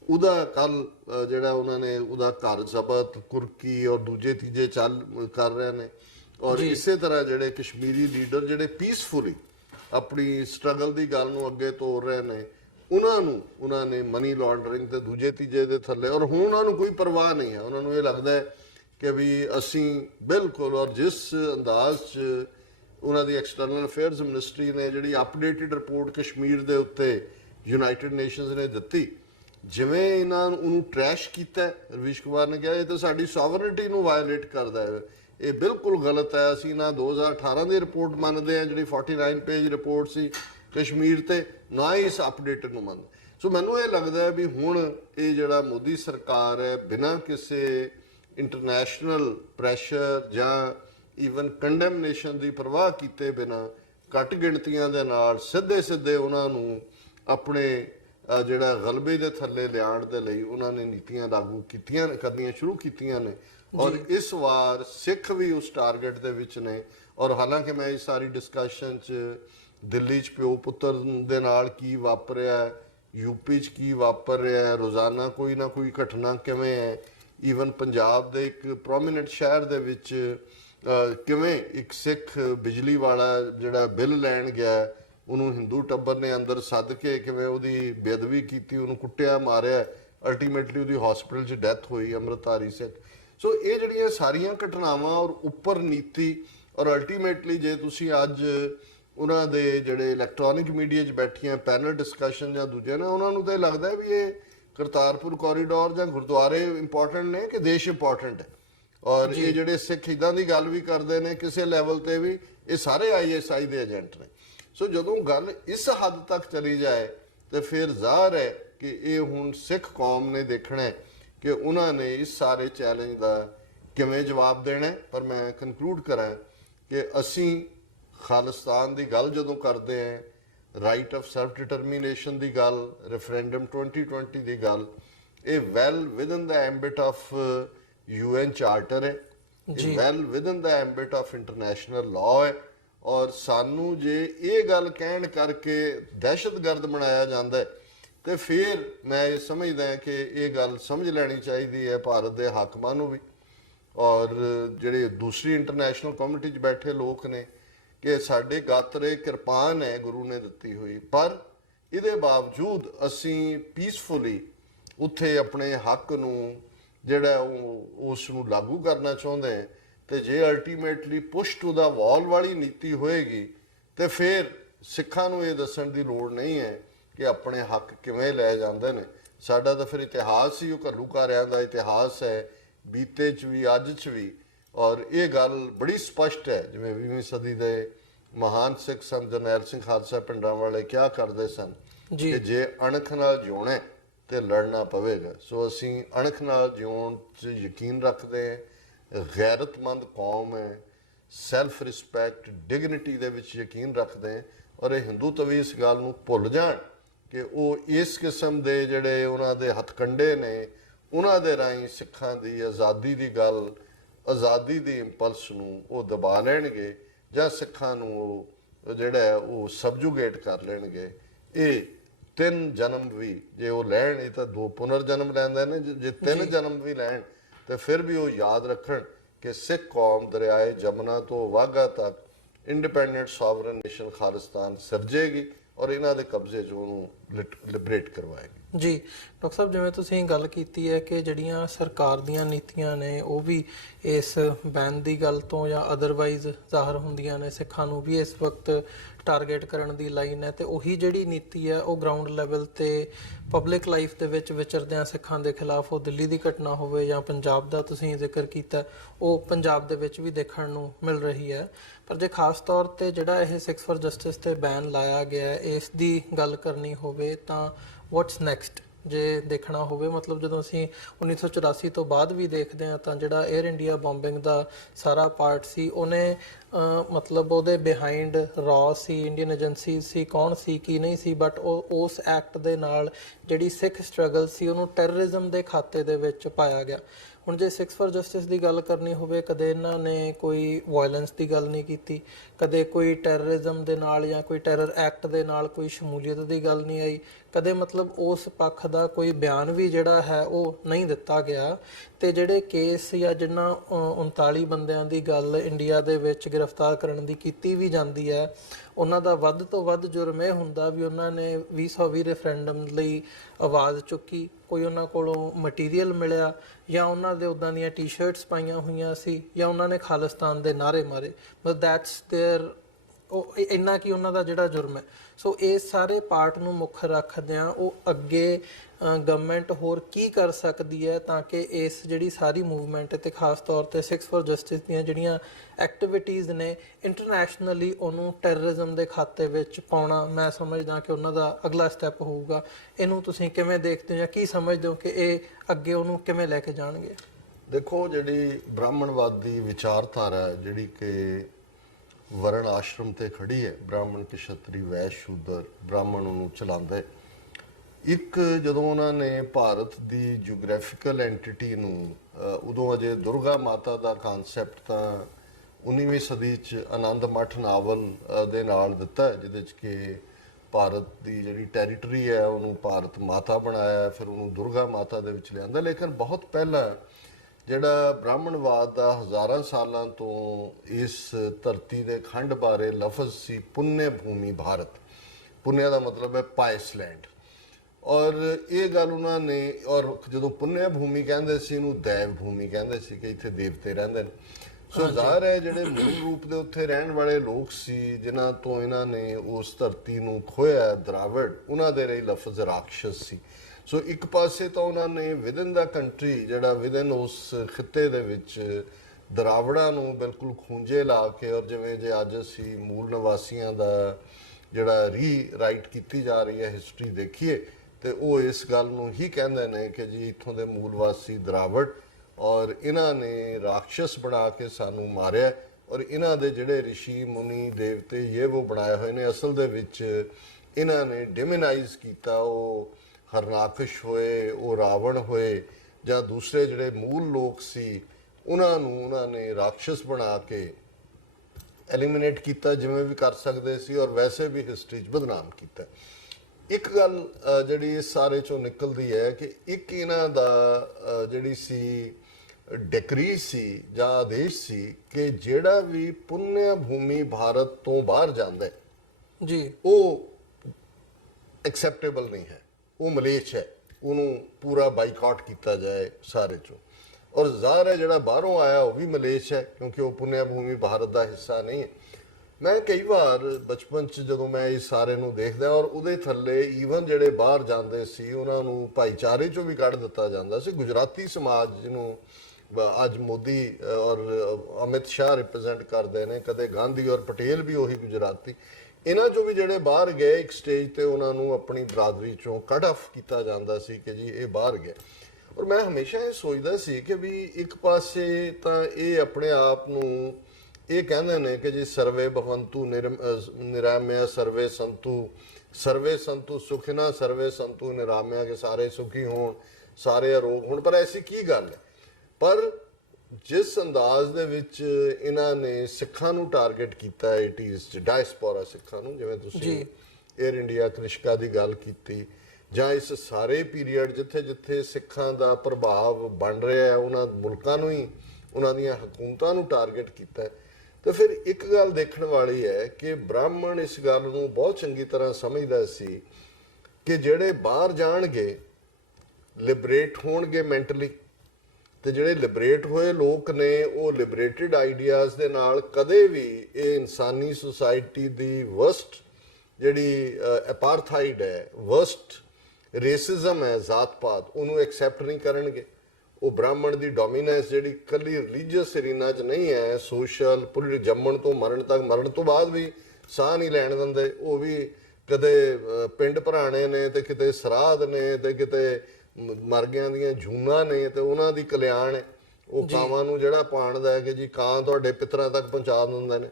ਉਹਦਾ ਕੱਲ ਜਿਹੜਾ ਉਹਨਾਂ ਨੇ ਉਹਦਾ ਘਰ ਜ਼ਬਤ, ਕੁਰਕੀ ਔਰ ਦੂਜੇ ਤੀਜੇ ਚੱਲ ਕਰ ਰਹੇ ਨੇ। ਔਰ ਇਸੇ ਤਰ੍ਹਾਂ ਜਿਹੜੇ ਕਸ਼ਮੀਰੀ ਲੀਡਰ ਜਿਹੜੇ ਪੀਸਫੁਲੀ ਆਪਣੀ ਸਟਰਗਲ ਦੀ ਗੱਲ ਨੂੰ ਅੱਗੇ ਤੋਰ ਰਹੇ ਨੇ, ਉਹਨਾਂ ਨੇ ਮਨੀ ਲਾਂਡਰਿੰਗ ਤੇ ਦੂਜੇ ਤੀਜੇ ਦੇ ਥੱਲੇ, ਔਰ ਹੁਣ ਉਹਨਾਂ ਨੂੰ ਕੋਈ ਪਰਵਾਹ ਨਹੀਂ ਹੈ। ਉਹਨਾਂ ਨੂੰ ਇਹ ਲੱਗਦਾ ਹੈ ਕਿ ਵੀ ਅਸੀਂ ਬਿਲਕੁਲ, ਔਰ ਜਿਸ ਅੰਦਾਜ਼ 'ਚ ਉਹਨਾਂ ਦੀ ਐਕਸਟਰਨਲ ਅਫੇਅਰਸ ਮਿਨਿਸਟਰੀ ਨੇ ਜਿਹੜੀ ਅਪਡੇਟਡ ਰਿਪੋਰਟ ਕਸ਼ਮੀਰ ਦੇ ਉੱਤੇ ਯੂਨਾਈਟਿਡ ਨੇਸ਼ਨਸ ਨੇ ਦਿੱਤੀ, ਜਿਵੇਂ ਇਹਨਾਂ ਨੂੰ ਉਹਨੂੰ ਟਰੈਸ਼ ਕੀਤਾ, ਰਵੀਸ਼ ਕੁਮਾਰ ਨੇ ਕਿਹਾ ਇਹ ਤਾਂ ਸਾਡੀ ਸੋਵਰਨਿਟੀ ਨੂੰ ਵਾਇਓਲੇਟ ਕਰਦਾ ਹੈ, ਇਹ ਬਿਲਕੁਲ ਗਲਤ ਹੈ। ਅਸੀਂ ਨਾ 2018 ਦੀ ਰਿਪੋਰਟ ਮੰਨਦੇ ਹਾਂ ਜਿਹੜੀ 49 ਪੇਜ ਰਿਪੋਰਟ ਸੀ ਕਸ਼ਮੀਰ ਤੇ, ਨਾ ਹੀ ਇਸ ਅਪਡੇਟ ਨੂੰ ਮੰਨਦੇ। ਸੋ ਮੈਨੂੰ ਇਹ ਲੱਗਦਾ ਹੈ ਵੀ ਹੁਣ ਇਹ ਜਿਹੜਾ ਮੋਦੀ ਸਰਕਾਰ ਹੈ ਬਿਨਾਂ ਕਿਸੇ ਇੰਟਰਨੈਸ਼ਨਲ ਪ੍ਰੈਸ਼ਰ ਜਾਂ ਈਵਨ ਕੰਡੈਮਨੇਸ਼ਨ ਦੀ ਪਰਵਾਹ ਕੀਤੇ ਬਿਨਾਂ ਘੱਟ ਗਿਣਤੀਆਂ ਦੇ ਨਾਲ ਸਿੱਧੇ ਉਹਨਾਂ ਨੂੰ ਆਪਣੇ ਜਿਹੜਾ ਗਲਬੇ ਦੇ ਥੱਲੇ ਲਿਆਉਣ ਦੇ ਲਈ ਉਹਨਾਂ ਨੇ ਨੀਤੀਆਂ ਲਾਗੂ ਕਰਨੀਆਂ ਸ਼ੁਰੂ ਕੀਤੀਆਂ ਨੇ। ਔਰ ਇਸ ਵਾਰ ਸਿੱਖ ਵੀ ਉਸ ਟਾਰਗੇਟ ਦੇ ਵਿੱਚ ਨੇ। ਔਰ ਹਾਲਾਂਕਿ ਮੈਂ ਇਸ ਸਾਰੀ ਡਿਸਕਸ਼ਨ 'ਚ ਦਿੱਲੀ 'ਚ ਪਿਓ ਪੁੱਤਰ ਦੇ ਨਾਲ ਕੀ ਵਾਪਰਿਆ, ਯੂਪੀ 'ਚ ਕੀ ਵਾਪਰ ਰਿਹਾ, ਰੋਜ਼ਾਨਾ ਕੋਈ ਨਾ ਕੋਈ ਘਟਨਾ ਕਿਵੇਂ ਹੈ, ਈਵਨ ਪੰਜਾਬ ਦੇ ਇੱਕ ਪ੍ਰੋਮੀਨੈਂਟ ਸ਼ਹਿਰ ਦੇ ਵਿੱਚ ਕਿਵੇਂ ਇੱਕ ਸਿੱਖ ਬਿਜਲੀ ਵਾਲਾ ਜਿਹੜਾ ਬਿੱਲ ਲੈਣ ਗਿਆ, ਉਹਨੂੰ ਹਿੰਦੂ ਟੱਬਰ ਨੇ ਅੰਦਰ ਸੱਦ ਕੇ ਕਿਵੇਂ ਉਹਦੀ ਬੇਅਦਬੀ ਕੀਤੀ, ਉਹਨੂੰ ਕੁੱਟਿਆ ਮਾਰਿਆ, ਅਲਟੀਮੇਟਲੀ ਉਹਦੀ ਹਸਪੀਟਲ 'ਚ ਡੈਥ ਹੋਈ, ਅੰਮ੍ਰਿਤਧਾਰੀ ਸਿੱਖ। ਸੋ ਇਹ ਜਿਹੜੀਆਂ ਸਾਰੀਆਂ ਘਟਨਾਵਾਂ ਔਰ ਉੱਪਰ ਨੀਤੀ, ਔਰ ਅਲਟੀਮੇਟਲੀ ਜੇ ਤੁਸੀਂ ਅੱਜ ਉਹਨਾਂ ਦੇ ਜਿਹੜੇ ਇਲੈਕਟ੍ਰੋਨਿਕ ਮੀਡੀਆ 'ਚ ਬੈਠੀਆਂ ਪੈਨਲ ਡਿਸਕਸ਼ਨ ਜਾਂ ਦੂਜੇ ਨੇ, ਉਹਨਾਂ ਨੂੰ ਤਾਂ ਲੱਗਦਾ ਵੀ ਇਹ ਕਰਤਾਰਪੁਰ ਕੋਰੀਡੋਰ ਜਾਂ ਗੁਰਦੁਆਰੇ ਇੰਪੋਰਟੈਂਟ ਨੇ ਕਿ ਦੇਸ਼ ਇੰਪੋਰਟੈਂਟ ਹੈ। ਔਰ ਇਹ ਜਿਹੜੇ ਸਿੱਖ ਇਦਾਂ ਦੀ ਗੱਲ ਵੀ ਕਰਦੇ ਨੇ ਕਿਸੇ ਲੈਵਲ ਤੇ ਵੀ, ਇਹ ਸਾਰੇ ISI ਦੇ ਏਜੰਟ ਨੇ। ਸੋ ਜਦੋਂ ਗੱਲ ਇਸ ਹੱਦ ਤੱਕ ਚਲੀ ਜਾਏ ਤੇ ਫਿਰ ਜ਼ਾਹਰ ਹੈ ਕਿ ਇਹ ਹੁਣ ਸਿੱਖ ਕੌਮ ਨੇ ਦੇਖਣਾ ਹੈ ਕਿ ਉਹਨਾਂ ਨੇ ਇਸ ਸਾਰੇ ਚੈਲੰਜ ਦਾ ਕਿਵੇਂ ਜਵਾਬ ਦੇਣਾ ਹੈ। ਪਰ ਮੈਂ ਕਨਕਲੂਡ ਕਰਾਂ ਕਿ ਅਸੀਂ ਖਾਲਿਸਤਾਨ ਦੀ ਗੱਲ ਜਦੋਂ ਕਰਦੇ ਹਾਂ, ਰਾਈਟ ਆਫ ਸੈਲਫ ਡਿਟਰਮੀਨੇਸ਼ਨ ਦੀ ਗੱਲ, ਰੈਫਰੈਂਡਮ 2020 ਦੀ ਗੱਲ, ਇਹ well within the ambit of UN charter ਹੈ, ਇਹ well within the ambit of international law ਹੈ। ਔਰ ਸਾਨੂੰ ਜੇ ਇਹ ਗੱਲ ਕਹਿਣ ਕਰਕੇ ਦਹਿਸ਼ਤਗਰਦ ਬਣਾਇਆ ਜਾਂਦਾ ਹੈ ਤੇ ਫਿਰ ਮੈਂ ਇਹ ਸਮਝਦਾ ਹਾਂ ਕਿ ਇਹ ਗੱਲ ਸਮਝ ਲੈਣੀ ਚਾਹੀਦੀ ਹੈ ਭਾਰਤ ਦੇ ਹਾਕਮਾਂ ਨੂੰ ਵੀ ਔਰ ਜਿਹੜੇ ਦੂਸਰੀ ਇੰਟਰਨੈਸ਼ਨਲ ਕਮਿਊਨਿਟੀ 'ਚ ਬੈਠੇ ਲੋਕ ਨੇ ਕਿ ਸਾਡੇ ਗਾਤਰੇ ਕਿਰਪਾਨ ਹੈ ਗੁਰੂ ਨੇ ਦਿੱਤੀ ਹੋਈ, ਪਰ ਇਹਦੇ ਬਾਵਜੂਦ ਅਸੀਂ ਪੀਸਫੁਲੀ ਉੱਥੇ ਆਪਣੇ ਹੱਕ ਨੂੰ ਜਿਹੜਾ ਉਸ ਨੂੰ ਲਾਗੂ ਕਰਨਾ ਚਾਹੁੰਦੇ ਹਾਂ। ਤੇ ਜੇ ਅਲਟੀਮੇਟਲੀ ਪੁਸ਼ ਟੂ ਦਾ ਵਾਲ ਵਾਲੀ ਨੀਤੀ ਹੋਏਗੀ ਤੇ ਫਿਰ ਸਿੱਖਾਂ ਨੂੰ ਇਹ ਦੱਸਣ ਦੀ ਲੋੜ ਨਹੀਂ ਹੈ ਕਿ ਆਪਣੇ ਹੱਕ ਕਿਵੇਂ ਲੈ ਜਾਂਦੇ ਨੇ। ਸਾਡਾ ਤਾਂ ਫਿਰ ਇਤਿਹਾਸ ਹੀ ਉਹ ਘੱਲੂਘਾਰਿਆਂ ਦਾ ਇਤਿਹਾਸ ਹੈ, ਬੀਤੇ 'ਚ ਵੀ ਅੱਜ 'ਚ ਵੀ। ਔਰ ਇਹ ਗੱਲ ਬੜੀ ਸਪਸ਼ਟ ਹੈ, ਜਿਵੇਂ 20ਵੀਂ ਸਦੀ ਦੇ ਮਹਾਨ ਸਿੱਖ ਸੰਤ ਜਰਨੈਲ ਸਿੰਘ ਖਾਲਸਾ ਪਿੰਡਾਂ ਵਾਲੇ ਕਿਹਾ ਕਰਦੇ ਸਨ ਕਿ ਜੇ ਅਣਖ ਨਾਲ ਜਿਉਣਾ ਤੇ ਲੜਨਾ ਪਵੇਗਾ। ਸੋ ਅਸੀਂ ਅਣਖ ਨਾਲ ਜਿਉਣ 'ਚ ਯਕੀਨ ਰੱਖਦੇ ਹਾਂ, ਗੈਰਤਮੰਦ ਕੌਮ ਹੈ, ਸੈਲਫ ਰਿਸਪੈਕਟ ਡਿਗਨਿਟੀ ਦੇ ਵਿੱਚ ਯਕੀਨ ਰੱਖਦੇ ਆ। ਔਰ ਇਹ ਹਿੰਦੂਤਵ ਵੀ ਇਸ ਗੱਲ ਨੂੰ ਭੁੱਲ ਜਾਣ ਕਿ ਉਹ ਇਸ ਕਿਸਮ ਦੇ ਜਿਹੜੇ ਉਹਨਾਂ ਦੇ ਹੱਥਕੰਡੇ ਨੇ, ਉਹਨਾਂ ਦੇ ਰਾਹੀਂ ਸਿੱਖਾਂ ਦੀ ਆਜ਼ਾਦੀ ਦੀ ਗੱਲ, ਆਜ਼ਾਦੀ ਦੀ ਇੰਪਲਸ ਨੂੰ ਉਹ ਦਬਾ ਲੈਣਗੇ ਜਾਂ ਸਿੱਖਾਂ ਨੂੰ ਉਹ ਜਿਹੜਾ ਹੈ ਉਹ ਸਬਜੂਗੇਟ ਕਰ ਲੈਣਗੇ। ਇਹ 3 ਜਨਮ ਵੀ ਜੇ ਉਹ ਲੈਣ, ਇਹ ਤਾਂ 2 ਪੁਨਰ ਜਨਮ ਲੈਂਦੇ ਨੇ, ਜੇ 3 ਜਨਮ ਵੀ ਲੈਣ ਤੇ ਫਿਰ ਵੀ ਉਹ ਯਾਦ ਰੱਖਣ ਕਿ ਸਿੱਖ ਕੌਮ ਦਰਿਆਏ ਜਮਨਾ ਤੋਂ ਵਾਘਾ ਤੱਕ ਇੰਡੀਪੈਂਡੈਂਟ ਸੋਵਰਨ ਨੇਸ਼ਨ ਖਾਲਿਸਤਾਨ ਸਿਰਜੇਗੀ ਔਰ ਇਹਨਾਂ ਦੇ ਕਬਜ਼ੇ 'ਚੋਂ ਉਹਨੂੰ ਲਿਬਰੇਟ ਕਰਵਾਏਗੀ। ਜੀ ਡਾਕਟਰ ਸਾਹਿਬ, ਜਿਵੇਂ ਤੁਸੀਂ ਗੱਲ ਕੀਤੀ ਹੈ ਕਿ ਜਿਹੜੀਆਂ ਸਰਕਾਰ ਦੀਆਂ ਨੀਤੀਆਂ ਨੇ ਉਹ ਵੀ ਇਸ ਬੈਨ ਦੀ ਗੱਲ ਤੋਂ ਜਾਂ ਅਦਰਵਾਈਜ਼ ਜ਼ਾਹਰ ਹੁੰਦੀਆਂ ਨੇ, ਸਿੱਖਾਂ ਨੂੰ ਵੀ ਇਸ ਵਕਤ ਟਾਰਗੇਟ ਕਰਨ ਦੀ ਲਾਈਨ ਹੈ, ਤੇ ਉਹੀ ਜਿਹੜੀ ਨੀਤੀ ਹੈ ਉਹ ਗਰਾਊਂਡ ਲੈਵਲ ਤੇ ਪਬਲਿਕ ਲਾਈਫ ਦੇ ਵਿੱਚ ਵਿਚਰਦਿਆਂ ਸਿੱਖਾਂ ਦੇ ਖਿਲਾਫ, ਉਹ ਦਿੱਲੀ ਦੀ ਘਟਨਾ ਹੋਵੇ ਜਾਂ ਪੰਜਾਬ ਦਾ ਤੁਸੀਂ ਜ਼ਿਕਰ ਕੀਤਾ, ਉਹ ਪੰਜਾਬ ਦੇ ਵਿੱਚ ਵੀ ਦੇਖਣ ਨੂੰ ਮਿਲ ਰਹੀ ਹੈ। ਪਰ ਜੇ ਖਾਸ ਤੌਰ ਤੇ ਜਿਹੜਾ ਇਹ ਸਿੱਖਸ ਫॉर ਜਸਟਿਸ ਤੇ ਬੈਨ ਲਾਇਆ ਗਿਆ ਹੈ, ਇਸ ਦੀ ਗੱਲ ਕਰਨੀ ਹੋਵੇ ਤਾਂ ਵਾਟਸ ਨੈਕਸਟ ਜੇ ਦੇਖਣਾ ਹੋਵੇ, ਮਤਲਬ ਜਦੋਂ ਅਸੀਂ 1984 ਤੋਂ ਬਾਅਦ ਵੀ ਦੇਖਦੇ ਹਾਂ ਤਾਂ ਜਿਹੜਾ 에ਅਰ ਇੰਡੀਆ ਬੰਬਿੰਗ ਦਾ ਸਾਰਾ ਪਾਰਟ ਸੀ, ਉਹਨੇ ਮਤਲਬ ਉਹਦੇ ਬਿਹਾਈਂਡ ਰॉ ਸੀ, ਇੰਡੀਅਨ ਏਜੰਸੀ ਸੀ, ਕੌਣ ਸੀ ਕੀ ਨਹੀਂ ਸੀ, ਬਟ ਉਹ ਉਸ ਐਕਟ ਦੇ ਨਾਲ ਜਿਹੜੀ ਸਿੱਖ ਸਟਰਗਲ ਸੀ ਉਹਨੂੰ ਟੈਰਰਿਜ਼ਮ ਦੇ ਖਾਤੇ ਦੇ ਵਿੱਚ ਪਾਇਆ ਗਿਆ। ਹੁਣ ਜੇ ਸਿੱਖਸ ਫॉर ਜਸਟਿਸ ਦੀ ਗੱਲ ਕਰਨੀ ਹੋਵੇ, ਕਦੇ ਇਹਨਾਂ ਨੇ ਕੋਈ ਵਾਇਲੈਂਸ ਦੀ ਗੱਲ ਨਹੀਂ ਕੀਤੀ, ਕਦੇ ਕੋਈ ਟੈਰਰਿਜ਼ਮ ਦੇ ਨਾਲ ਜਾਂ ਕੋਈ ਟੈਰਰ ਐਕਟ ਦੇ ਨਾਲ ਕੋਈ ਸ਼ਮੂਲੀਅਤ ਦੀ ਗੱਲ ਨਹੀਂ ਆਈ, ਕਦੇ ਮਤਲਬ ਉਸ ਪੱਖ ਦਾ ਕੋਈ ਬਿਆਨ ਵੀ ਜਿਹੜਾ ਹੈ ਉਹ ਨਹੀਂ ਦਿੱਤਾ ਗਿਆ। ਤੇ ਜਿਹੜੇ ਕੇਸ ਜਾਂ ਜਿਨ੍ਹਾਂ 39 ਬੰਦਿਆਂ ਦੀ ਗੱਲ ਇੰਡੀਆ ਦੇ ਵਿੱਚ ਗ੍ਰਿਫਤਾਰ ਕਰਨ ਦੀ ਕੀਤੀ ਵੀ ਜਾਂਦੀ ਹੈ, ਉਹਨਾਂ ਦਾ ਵੱਧ ਤੋਂ ਵੱਧ ਜੁਰਮ ਇਹ ਹੁੰਦਾ ਵੀ ਉਹਨਾਂ ਨੇ 2020 ਰੈਫਰੈਂਡਮ ਲਈ ਆਵਾਜ਼ ਚੁੱਕੀ, ਕੋਈ ਉਹਨਾਂ ਕੋਲੋਂ ਮਟੀਰੀਅਲ ਮਿਲਿਆ ਜਾਂ ਉਹਨਾਂ ਦੇ ਉੱਦਾਂ ਦੀਆਂ ਟੀ-ਸ਼ਰਟਸ ਪਾਈਆਂ ਹੋਈਆਂ ਸੀ ਜਾਂ ਉਹਨਾਂ ਨੇ ਖਾਲਿਸਤਾਨ ਦੇ ਨਾਅਰੇ ਮਾਰੇ, ਬਟ ਦੈਟਸ देयर, ਉਹ ਇੰਨਾ ਕੀ ਉਹਨਾਂ ਦਾ ਜਿਹੜਾ ਜੁਰਮ ਹੈ। ਸੋ ਇਸ ਸਾਰੇ ਪਾਰਟ ਨੂੰ ਮੁੱਖ ਰੱਖਦਿਆਂ ਉਹ ਅੱਗੇ ਗਵਰਨਮੈਂਟ ਹੋਰ ਕੀ ਕਰ ਸਕਦੀ ਹੈ ਤਾਂ ਕਿ ਇਸ ਜਿਹੜੀ ਸਾਰੀ ਮੂਵਮੈਂਟ ਤੇ ਖਾਸ ਤੌਰ ਤੇ ਸਿੱਖਸ ਫॉर ਜਸਟਿਸ ਦੀਆਂ ਜਿਹੜੀਆਂ ਐਕਟੀਵਿਟੀਜ਼ ਨੇ ਇੰਟਰਨੈਸ਼ਨਲੀ ਉਹਨੂੰ ਟੈਰਰਿਜ਼ਮ ਦੇ ਖਾਤੇ ਵਿੱਚ ਪਾਉਣਾ, ਮੈਂ ਸਮਝਦਾ ਕਿ ਉਹਨਾਂ ਦਾ ਅਗਲਾ ਸਟੈਪ ਹੋਊਗਾ। ਇਹਨੂੰ ਤੁਸੀਂ ਕਿਵੇਂ ਦੇਖਦੇ ਹੋ ਜਾਂ ਕੀ ਸਮਝਦੇ ਹੋ ਕਿ ਇਹ ਅੱਗੇ ਉਹਨੂੰ ਕਿਵੇਂ ਲੈ ਕੇ ਜਾਣਗੇ? ਦੇਖੋ, ਜਿਹੜੀ ਬ੍ਰਾਹਮਣਵਾਦੀ ਵਿਚਾਰਧਾਰਾ ਜਿਹੜੀ ਕਿ ਵਰਣ ਆਸ਼ਰਮ ਤੇ ਖੜੀ ਹੈ, ਬ੍ਰਾਹਮਣ ਕਸ਼ਤਰੀ ਵੈਸ਼ ਸ਼ੂਦਰ, ਬ੍ਰਾਹਮਣ ਉਹਨੂੰ ਚਲਾਉਂਦਾ। ਇੱਕ ਜਦੋਂ ਉਹਨਾਂ ਨੇ ਭਾਰਤ ਦੀ ਜਿਓਗ੍ਰਾਫੀਕਲ ਐਂਟੀਟੀ ਨੂੰ ਉਦੋਂ ਅਜੇ ਦੁਰਗਾ ਮਾਤਾ ਦਾ ਕਨਸੈਪਟ ਤਾਂ 19ਵੀਂ ਸਦੀ 'ਚ ਆਨੰਦ ਮੱਠ ਨਾਵਲ ਦੇ ਨਾਲ ਦਿੱਤਾ, ਜਿਹਦੇ 'ਚ ਕਿ ਭਾਰਤ ਦੀ ਜਿਹੜੀ ਟੈਰੀਟਰੀ ਹੈ ਉਹਨੂੰ ਭਾਰਤ ਮਾਤਾ ਬਣਾਇਆ, ਫਿਰ ਉਹਨੂੰ ਦੁਰਗਾ ਮਾਤਾ ਦੇ ਵਿੱਚ ਲਿਆਂਦਾ। ਲੇਕਿਨ ਬਹੁਤ ਪਹਿਲਾਂ ਜਿਹੜਾ ਬ੍ਰਾਹਮਣਵਾਦ ਦਾ ਹਜ਼ਾਰਾਂ ਸਾਲਾਂ ਤੋਂ ਇਸ ਧਰਤੀ ਦੇ ਖੰਡ ਬਾਰੇ ਲਫ਼ਜ਼ ਸੀ, ਪੁੰਨਿਆ ਭੂਮੀ ਭਾਰਤ। ਪੁੰਨਿਆ ਦਾ ਮਤਲਬ ਹੈ ਪਾਇਸ ਲੈਂਡ, ਔਰ ਇਹ ਗੱਲ ਉਹਨਾਂ ਨੇ, ਔਰ ਜਦੋਂ ਪੁੰਨਿਆ ਭੂਮੀ ਕਹਿੰਦੇ ਸੀ ਇਹਨੂੰ ਦੇਵ ਭੂਮੀ ਕਹਿੰਦੇ ਸੀ ਕਿ ਇੱਥੇ ਦੇਵਤੇ ਰਹਿੰਦੇ ਨੇ। ਸੋ ਜ਼ਾਹਰ ਹੈ ਜਿਹੜੇ ਮੂਲ ਰੂਪ ਦੇ ਉੱਥੇ ਰਹਿਣ ਵਾਲੇ ਲੋਕ ਸੀ ਜਿਨ੍ਹਾਂ ਤੋਂ ਇਹਨਾਂ ਨੇ ਉਸ ਧਰਤੀ ਨੂੰ ਖੋਇਆ, ਦਰਾਵੜ, ਉਹਨਾਂ ਦੇ ਲਈ ਲਫ਼ਜ਼ ਰਾਖਸ਼ਸ ਸੀ। ਸੋ ਇੱਕ ਪਾਸੇ ਤਾਂ ਉਹਨਾਂ ਨੇ ਵਿਦਨ ਦਾ ਕੰਟਰੀ, ਜਿਹੜਾ ਵਿਦਨ ਉਸ ਖਿੱਤੇ ਦੇ ਵਿੱਚ ਦਰਾਵੜਾਂ ਨੂੰ ਬਿਲਕੁਲ ਖੂੰਜੇ ਲਾ ਕੇ, ਔਰ ਜਿਵੇਂ ਜੇ ਅੱਜ ਅਸੀਂ ਮੂਲ ਨਿਵਾਸੀਆਂ ਦਾ ਜਿਹੜਾ ਰੀਰਾਈਟ ਕੀਤੀ ਜਾ ਰਹੀ ਹੈ ਹਿਸਟਰੀ ਦੇਖੀਏ ਤੇ ਉਹ ਇਸ ਗੱਲ ਨੂੰ ਹੀ ਕਹਿੰਦੇ ਨੇ ਕਿ ਜੀ ਇੱਥੋਂ ਦੇ ਮੂਲ ਵਾਸੀ ਦਰਾਵੜ, ਔਰ ਇਹਨਾਂ ਨੇ ਰਾਖਸ਼ਸ ਬਣਾ ਕੇ ਸਾਨੂੰ ਮਾਰਿਆ, ਔਰ ਇਹਨਾਂ ਦੇ ਜਿਹੜੇ ਰਿਸ਼ੀ ਮੁਨੀ ਦੇਵਤੇ ਇਹ ਉਹ ਬਣਾਏ ਹੋਏ ਨੇ, ਅਸਲ ਦੇ ਵਿੱਚ ਇਹਨਾਂ ਨੇ ਡਿਮੋਨਾਈਜ਼ ਕੀਤਾ। ਉਹ ਹਰਨਾਕਸ਼ ਹੋਏ, ਉਹ ਰਾਵਣ ਹੋਏ, ਜਾਂ ਦੂਸਰੇ ਜਿਹੜੇ ਮੂਲ ਲੋਕ ਸੀ ਉਹਨਾਂ ਨੂੰ ਉਹਨਾਂ ਨੇ ਰਾਖਸ਼ਸ ਬਣਾ ਕੇ ਐਲੀਮੀਨੇਟ ਕੀਤਾ ਜਿਵੇਂ ਵੀ ਕਰ ਸਕਦੇ ਸੀ, ਔਰ ਵੈਸੇ ਵੀ ਹਿਸਟਰੀ 'ਚ ਬਦਨਾਮ ਕੀਤਾ। ਇੱਕ ਗੱਲ ਜਿਹੜੀ ਇਸ ਸਾਰੇ ਚੋਂ ਨਿਕਲਦੀ ਹੈ ਕਿ ਇੱਕ ਇਹਨਾਂ ਦਾ ਜਿਹੜੀ ਸੀ ਡਿਕਰੀ ਸੀ ਜਾਂ ਆਦੇਸ਼ ਸੀ ਕਿ ਜਿਹੜਾ ਵੀ ਪੁੰਨਿਆ ਭੂਮੀ ਭਾਰਤ ਤੋਂ ਬਾਹਰ ਜਾਂਦਾ ਹੈ ਜੀ, ਉਹ ਐਕਸੈਪਟੇਬਲ ਨਹੀਂ ਹੈ, ਉਹ ਮਲੇਛ ਹੈ, ਉਹਨੂੰ ਪੂਰਾ ਬਾਈਕਾਟ ਕੀਤਾ ਜਾਏ ਸਾਰੇ ਚੋਂ। ਔਰ ਜ਼ਾਹਰ ਹੈ ਜਿਹੜਾ ਬਾਹਰੋਂ ਆਇਆ ਉਹ ਵੀ ਮਲੇਛ ਹੈ ਕਿਉਂਕਿ ਉਹ ਪੁੰਨਿਆ ਭੂਮੀ ਭਾਰਤ ਦਾ ਹਿੱਸਾ ਨਹੀਂ ਹੈ। ਮੈਂ ਕਈ ਵਾਰ ਬਚਪਨ 'ਚ ਜਦੋਂ ਮੈਂ ਇਸ ਸਾਰੇ ਨੂੰ ਦੇਖਦਾ, ਔਰ ਉਹਦੇ ਥੱਲੇ ਈਵਨ ਜਿਹੜੇ ਬਾਹਰ ਜਾਂਦੇ ਸੀ ਉਹਨਾਂ ਨੂੰ ਭਾਈਚਾਰੇ 'ਚੋਂ ਵੀ ਕੱਢ ਦਿੱਤਾ ਜਾਂਦਾ ਸੀ। ਗੁਜਰਾਤੀ ਸਮਾਜ ਜਿਹਨੂੰ ਅੱਜ ਮੋਦੀ ਔਰ ਅਮਿਤ ਸ਼ਾਹ ਰਿਪਰੈਜ਼ੈਂਟ ਕਰਦੇ ਨੇ, ਕਦੇ ਗਾਂਧੀ ਔਰ ਪਟੇਲ ਵੀ ਉਹੀ ਗੁਜਰਾਤੀ, ਇਹਨਾਂ 'ਚੋਂ ਵੀ ਜਿਹੜੇ ਬਾਹਰ ਗਏ ਇੱਕ ਸਟੇਜ ਤੇ ਉਹਨਾਂ ਨੂੰ ਆਪਣੀ ਬਰਾਦਰੀ 'ਚੋਂ ਕੱਟ ਆਫ ਕੀਤਾ ਜਾਂਦਾ ਸੀ ਕਿ ਜੀ ਇਹ ਬਾਹਰ ਗਏ। ਔਰ ਮੈਂ ਹਮੇਸ਼ਾ ਇਹ ਸੋਚਦਾ ਸੀ ਕਿ ਵੀ ਇੱਕ ਪਾਸੇ ਤਾਂ ਇਹ ਆਪਣੇ ਆਪ ਨੂੰ ਇਹ ਕਹਿੰਦੇ ਨੇ ਕਿ ਜੀ survey ਭਵੰਤੂ ਨਿਰਾਮਯ survey Santu ਸੁਖਿਨਾ survey Santu ਨਿਰਾਮਯ, ਕੇ ਸਾਰੇ ਸੁਖੀ ਹੋਣ, ਸਾਰੇ ਅਰੋਗ ਹੋਣ। ਪਰ ਐਸੀ ਕੀ ਗੱਲ ਹੈ? ਪਰ ਜਿਸ ਅੰਦਾਜ਼ ਦੇ ਵਿੱਚ ਇਹਨਾਂ ਨੇ ਸਿੱਖਾਂ ਨੂੰ ਟਾਰਗੇਟ ਕੀਤਾ, 80s 'ਚ ਡਾਇਸਪੋਰਾ ਸਿੱਖਾਂ ਨੂੰ, ਜਿਵੇਂ ਤੁਸੀਂ ਏਅਰ ਇੰਡੀਆ ਕ੍ਰਿਸ਼ਕਾ ਦੀ ਗੱਲ ਕੀਤੀ, ਜਾਂ ਇਸ ਸਾਰੇ ਪੀਰੀਅਡ ਜਿੱਥੇ ਜਿੱਥੇ ਸਿੱਖਾਂ ਦਾ ਪ੍ਰਭਾਵ ਬਣ ਰਿਹਾ ਹੈ, ਉਹਨਾਂ ਮੁਲਕਾਂ ਨੂੰ ਹੀ, ਉਹਨਾਂ ਦੀਆਂ ਹਕੂਮਤਾਂ ਨੂੰ ਟਾਰਗੇਟ ਕੀਤਾ। ਤਾਂ ਫਿਰ ਇੱਕ ਗੱਲ ਦੇਖਣ ਵਾਲੀ ਹੈ ਕਿ ਬ੍ਰਾਹਮਣ ਇਸ ਗੱਲ ਨੂੰ ਬਹੁਤ ਚੰਗੀ ਤਰ੍ਹਾਂ ਸਮਝਦਾ ਸੀ ਕਿ ਜਿਹੜੇ ਬਾਹਰ ਜਾਣਗੇ ਲਿਬਰੇਟ ਹੋਣਗੇ ਮੈਂਟਲੀ, ਤੇ ਜਿਹੜੇ ਲਿਬਰੇਟ ਹੋਏ ਲੋਕ ਨੇ ਉਹ ਲਿਬਰੇਟਿਡ ਆਈਡੀਆਜ਼ ਦੇ ਨਾਲ ਕਦੇ ਵੀ ਇਹ ਇਨਸਾਨੀ ਸੁਸਾਇਟੀ ਦੀ ਵਰਸਟ ਜਿਹੜੀ ਅਪਾਰਥਾਈਡ ਹੈ, ਵਰਸਟ ਰੇਸਿਜ਼ਮ ਹੈ, ਜ਼ਾਤ-ਪਾਤ, ਉਹਨੂੰ ਐਕਸੈਪਟ ਨਹੀਂ ਕਰਨਗੇ। ਉਹ ਬ੍ਰਾਹਮਣ ਦੀ ਡੋਮੀਨੈਂਸ ਜਿਹੜੀ ਕੱਲੀ ਰਿਲੀਜੀਅਸ ਅਰੀਨਾ 'ਚ ਨਹੀਂ ਹੈ, ਸੋਸ਼ਲ ਪੋਲੀਟਿਕ, ਜੰਮਣ ਤੋਂ ਮਰਨ ਤੱਕ, ਮਰਨ ਤੋਂ ਬਾਅਦ ਵੀ ਸਾਹ ਨਹੀਂ ਲੈਣ ਦਿੰਦੇ। ਉਹ ਵੀ ਕਦੇ ਪਿੰਡ ਭਰਾਣੇ ਨੇ, ਤੇ ਕਿਤੇ ਸਰਾਧ ਨੇ, ਤੇ ਕਿਤੇ ਮਰ ਗਿਆਂ ਦੀਆਂ ਜੂਨਾਂ ਨੇ, ਤੇ ਉਹਨਾਂ ਦੀ ਕਲਿਆਣ ਹੈ। ਉਹ ਕਾਵਾਂ ਨੂੰ ਜਿਹੜਾ ਪਾਣਦਾ ਹੈ ਕਿ ਜੀ ਕਾਂ ਤੁਹਾਡੇ ਪਿਤਰਾਂ ਤੱਕ ਪਹੁੰਚਾ ਦਿੰਦੇ ਨੇ।